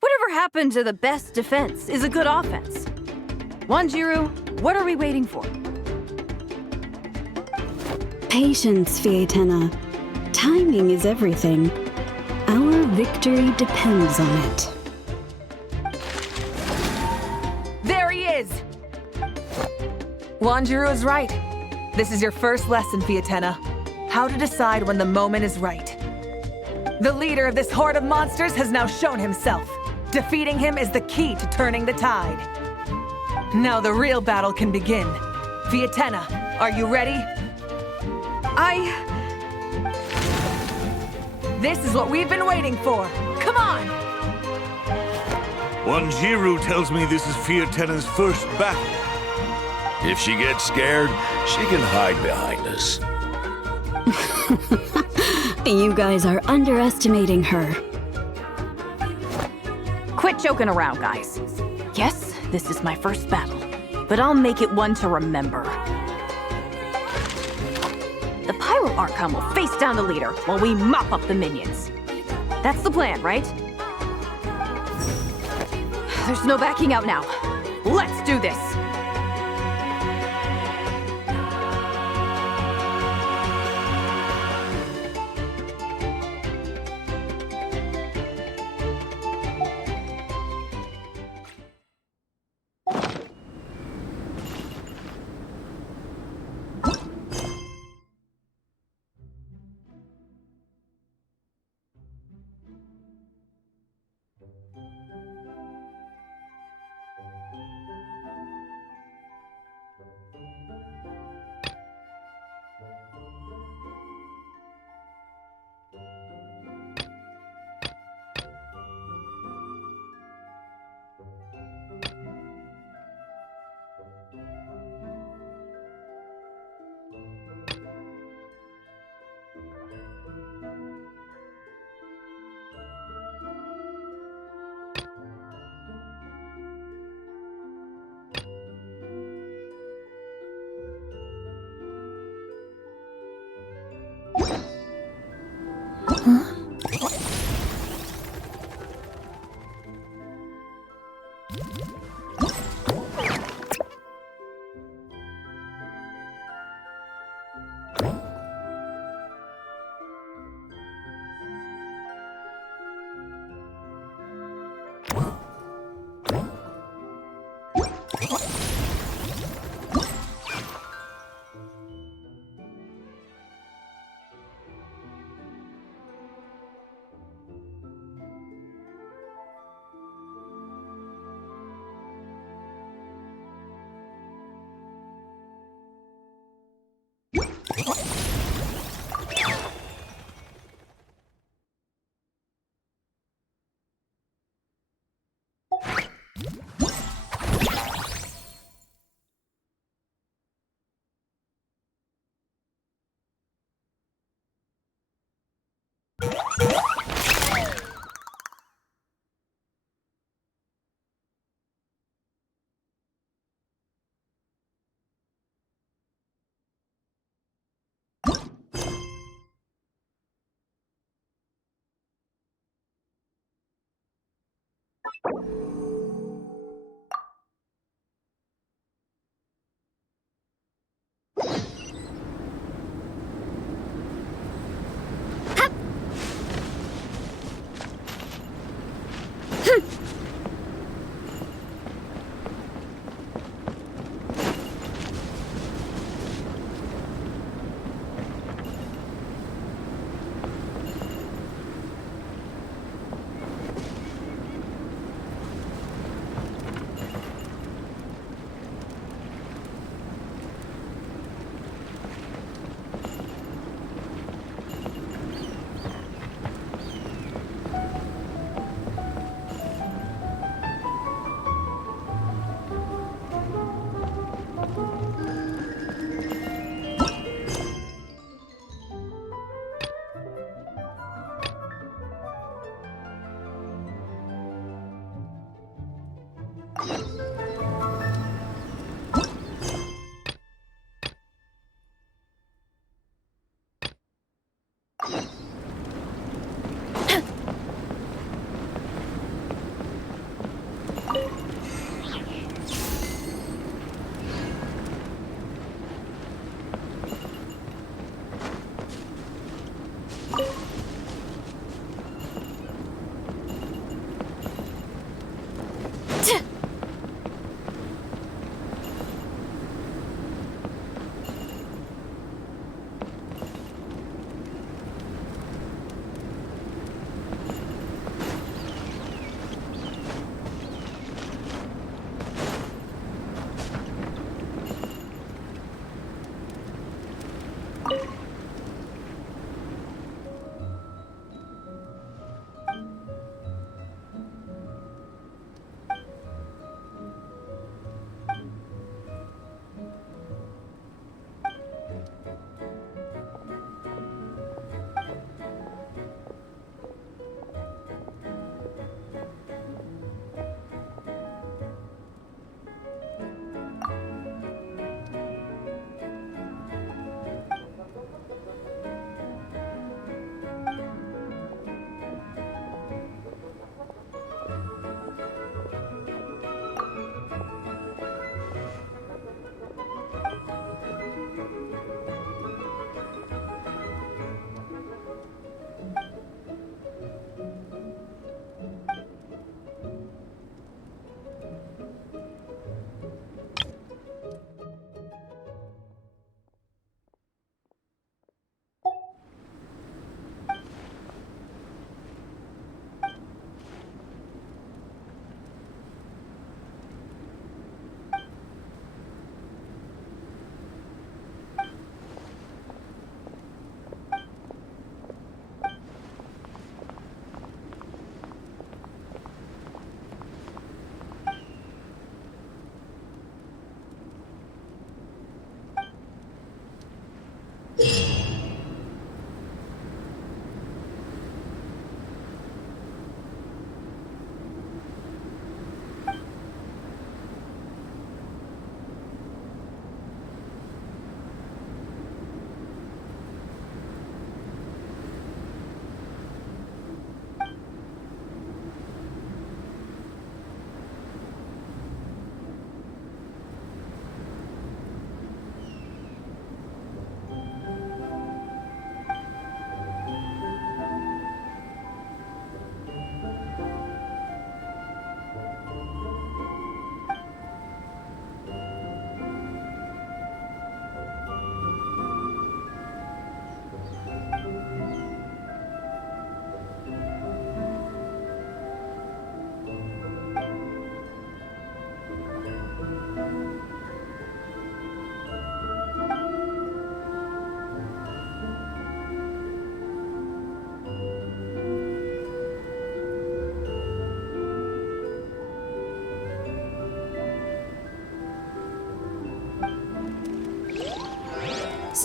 Whatever happened to the best defense is a good offense. Wanjiru, what are we waiting for? Patience, Fietena. Timing is everything. Our victory depends on it. There he is! Wanjiru is right. This is your first lesson, Fietena. How to decide when the moment is right. The leader of this horde of monsters has now shown himself. Defeating him is the key to turning the tide. Now the real battle can begin. Fietena, are you ready? This is what we've been waiting for. Come on! Wanjiru tells me this is Fietena's first battle. If she gets scared, she can hide behind us. You guys are underestimating her. Quit joking around, guys. Yes, this is my first battle, but I'll make it one to remember. The Pyro Archon will face down the leader while we mop up the minions. That's the plan, right? There's no backing out now. Let's do this!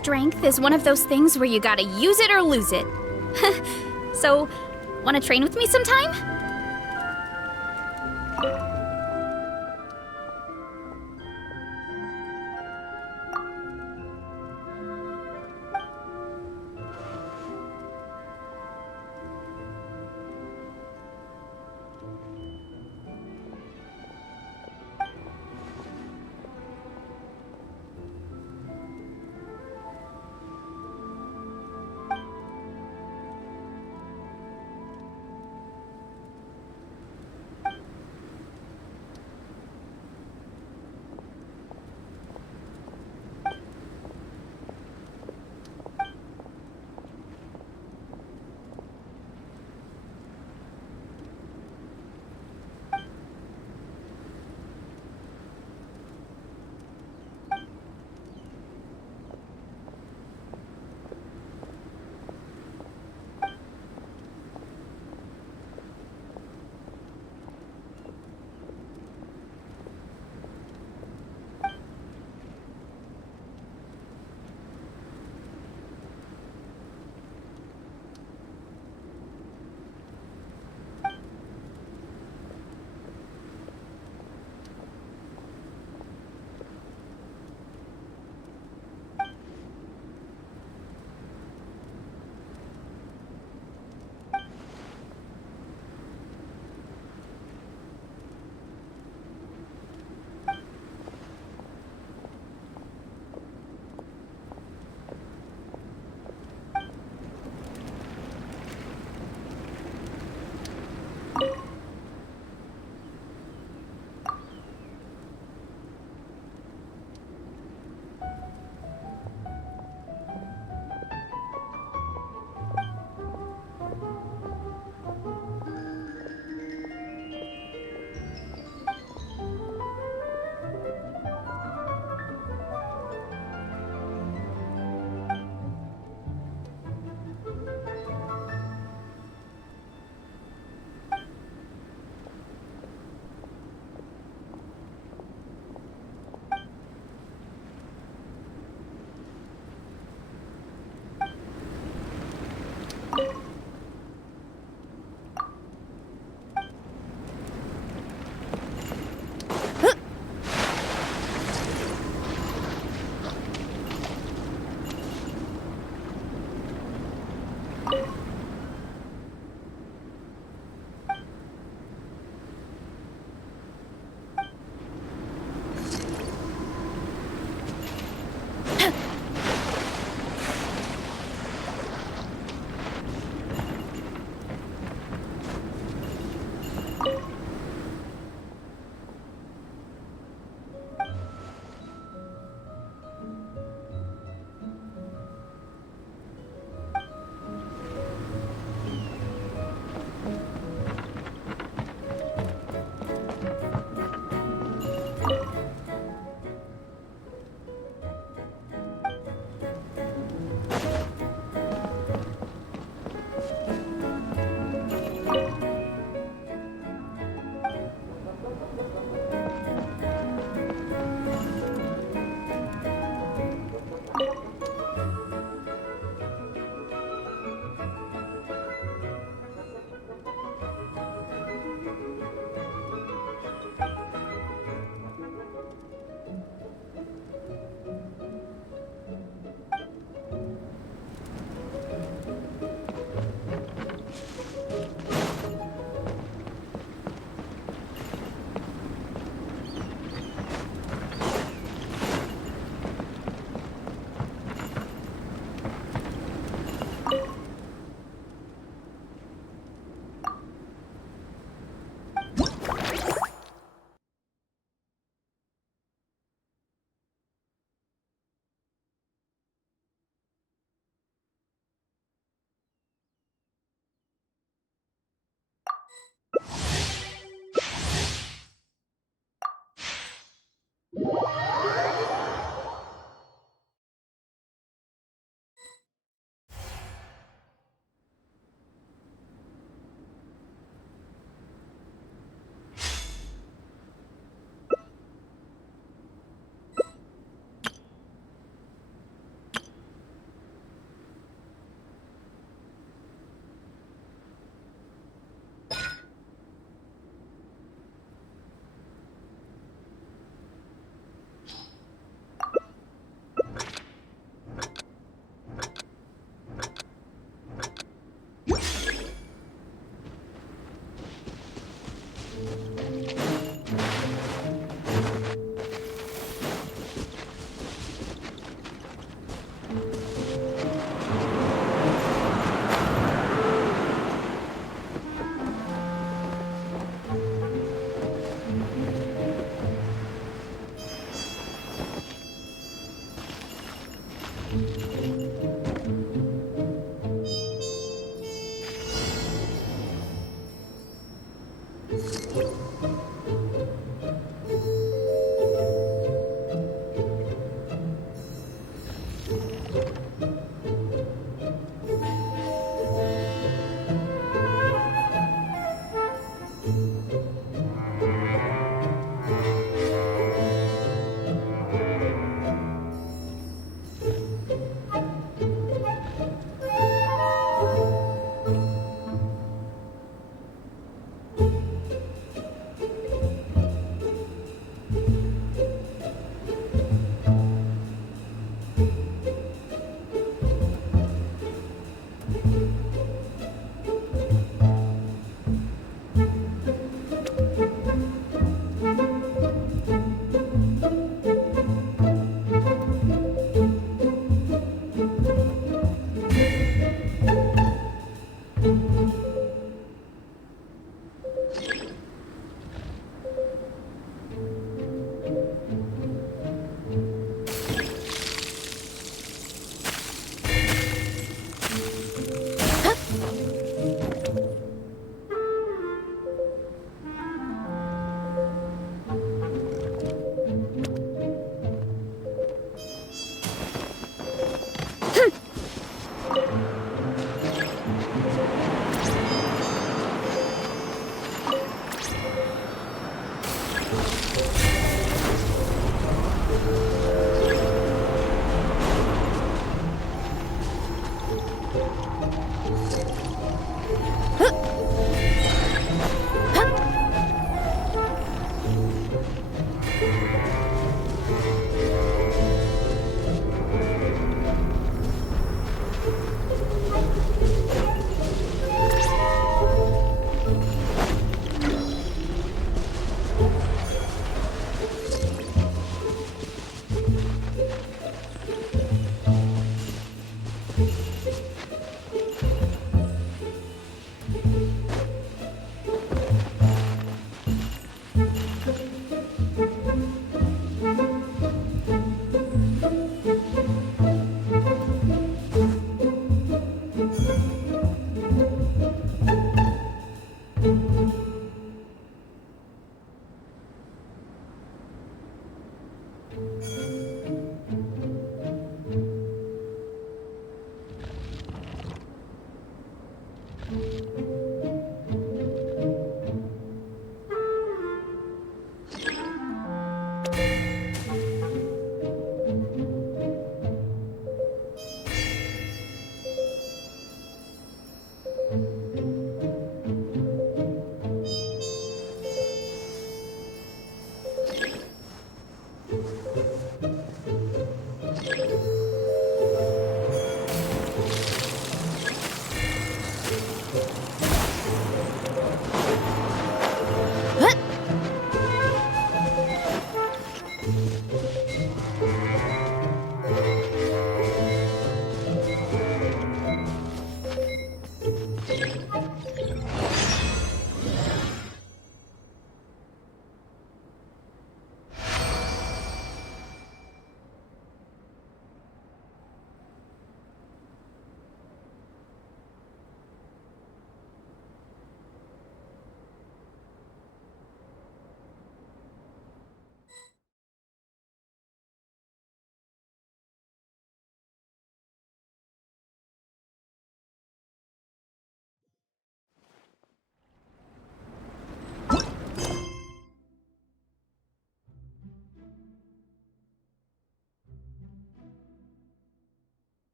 strength is one of those things where you gotta use it or lose it. So, wanna train with me sometime?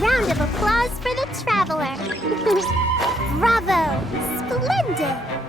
Round of applause for the traveler. Bravo! Splendid!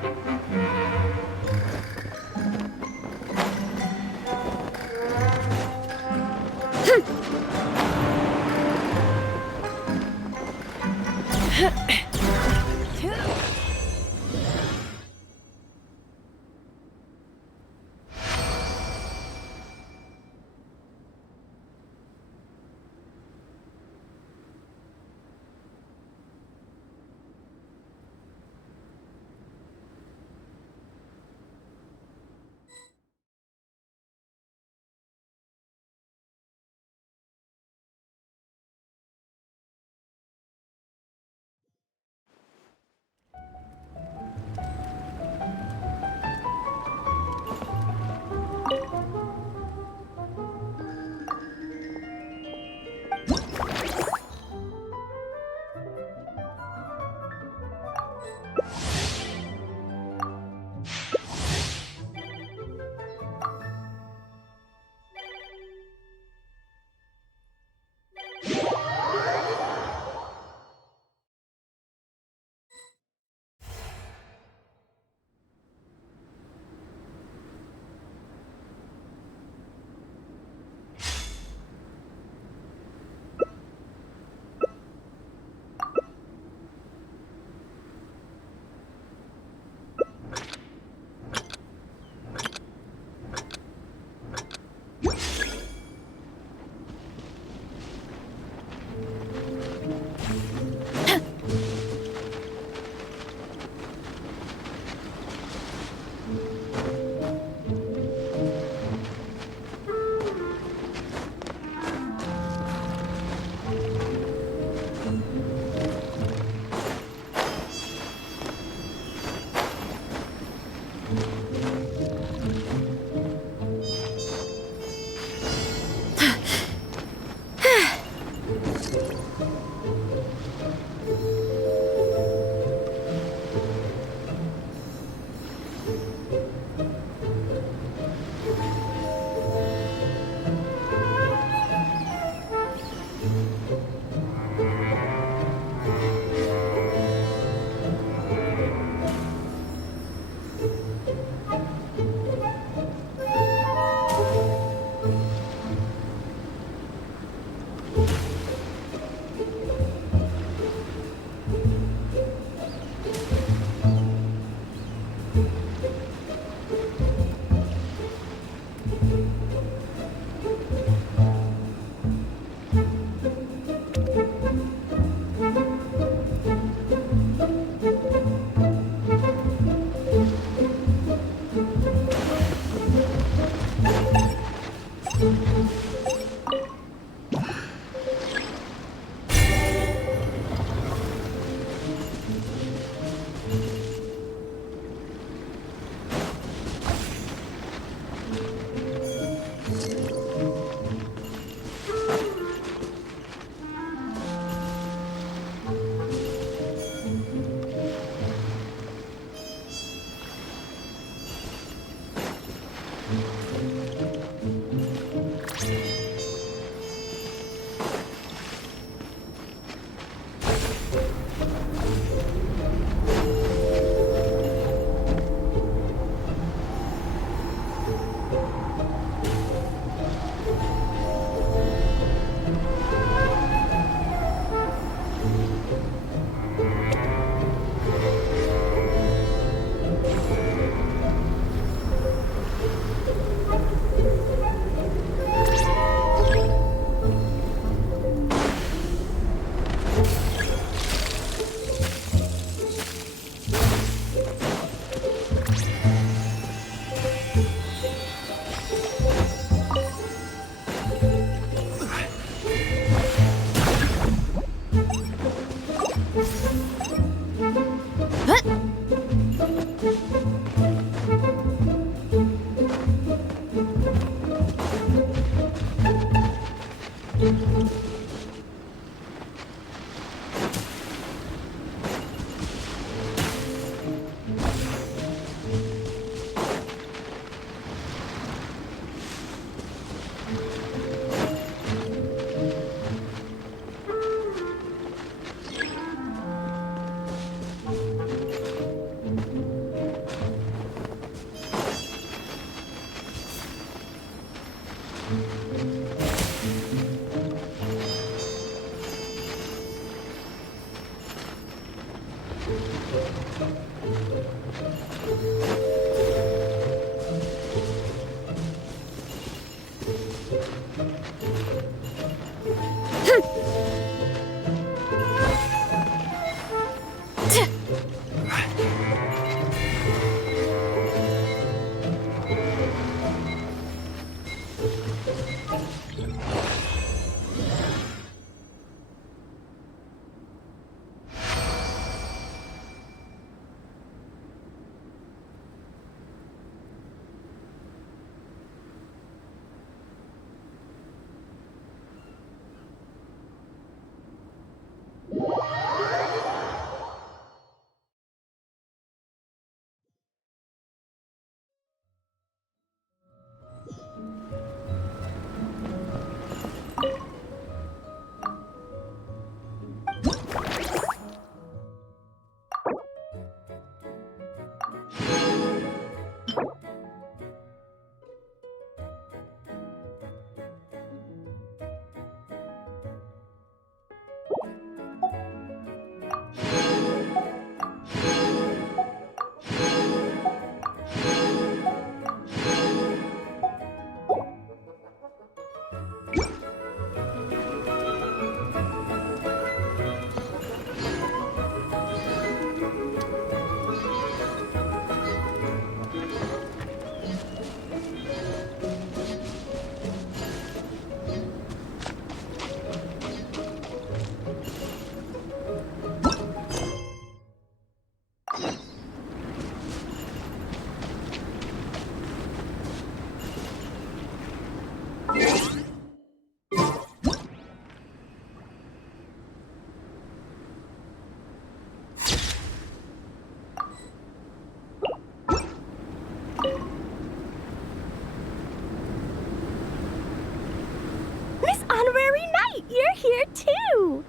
You're here too!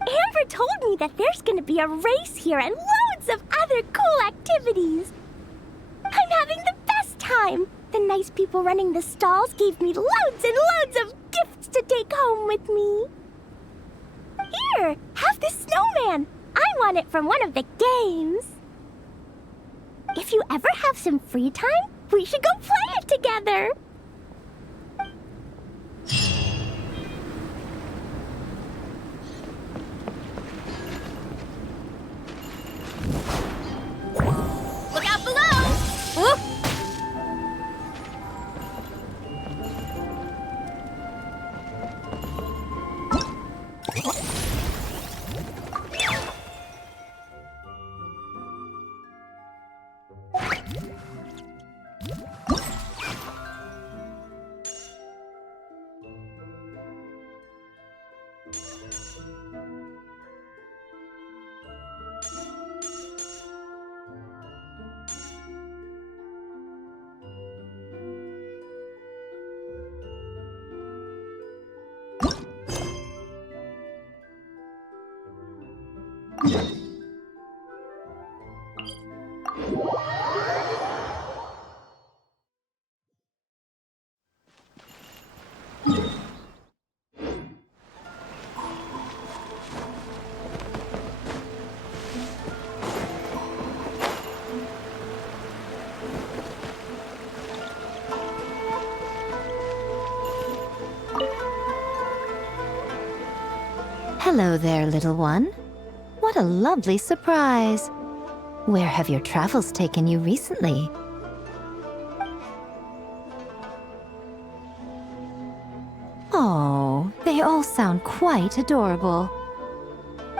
Amber told me that there's gonna be a race here and loads of other cool activities. I'm having the best time. The nice people running the stalls gave me loads and loads of gifts to take home with me. Here, have this snowman. I won it from one of the games. If you ever have some free time, we should go play it together. Look out below! Whoop! Hello there, little one. What a lovely surprise. Where have your travels taken you recently? Oh, they all sound quite adorable.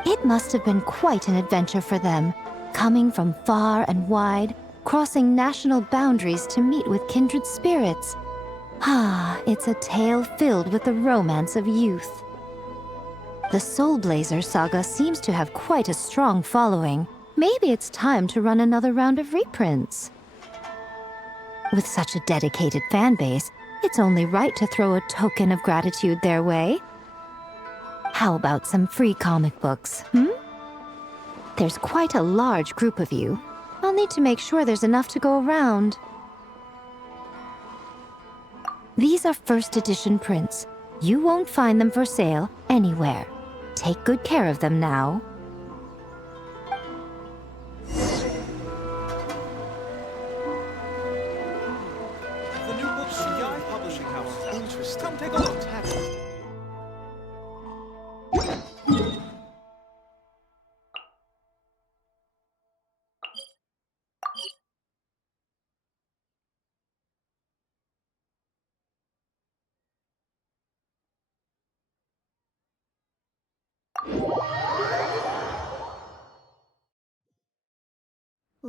It must have been quite an adventure for them, coming from far and wide, crossing national boundaries to meet with kindred spirits. Ah, it's a tale filled with the romance of youth. The Soulblazers saga seems to have quite a strong following. Maybe it's time to run another round of reprints. With such a dedicated fan base, it's only right to throw a token of gratitude their way. How about some free comic books, There's quite a large group of you. I'll need to make sure there's enough to go around. These are first edition prints. You won't find them for sale anywhere. Take good care of them now.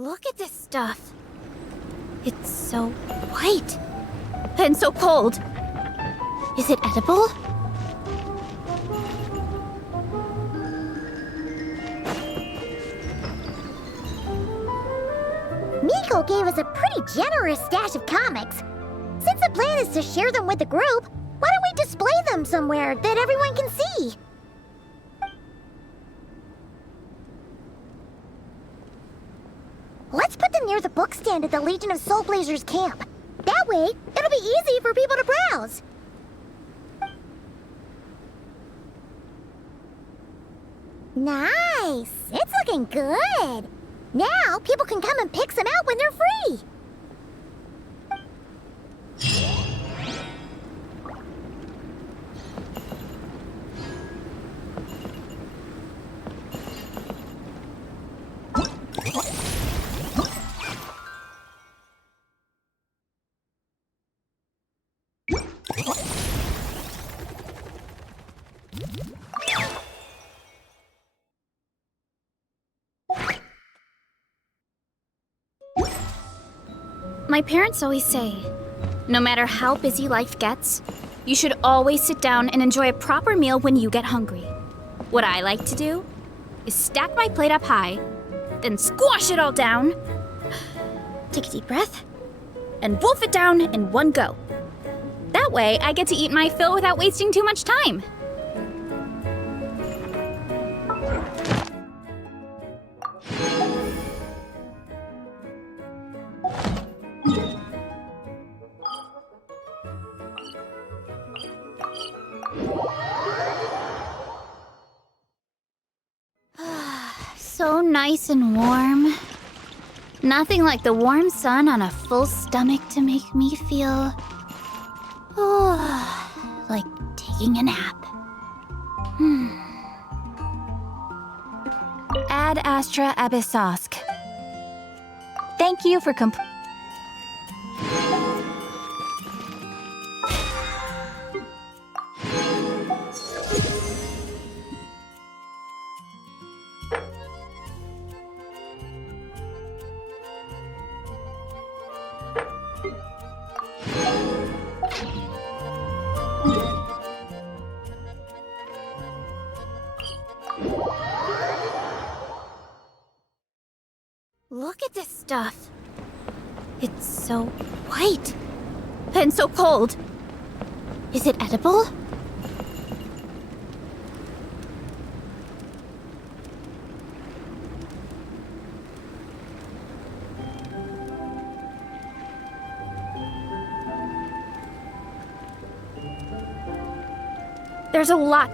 Look at this stuff. It's so white. And so cold. Is it edible? Miko gave us a pretty generous stash of comics. Since the plan is to share them with the group, why don't we display them somewhere that everyone can see? Let's put them near the book stand at the Legion of Soulblazers camp. That way, it'll be easy for people to browse. Nice! It's looking good! Now, people can come and pick some out when they're free! My parents always say, no matter how busy life gets, you should always sit down and enjoy a proper meal when you get hungry. What I like to do is stack my plate up high, then squash it all down, take a deep breath, and wolf it down in one go. That way, I get to eat my fill without wasting too much time. So nice and warm. Nothing like the warm sun on a full stomach to make me feel... like taking a nap. Ad Astra Abyssosk. Thank you for Look at this stuff. It's so white. And so cold. Is it edible? There's a lot that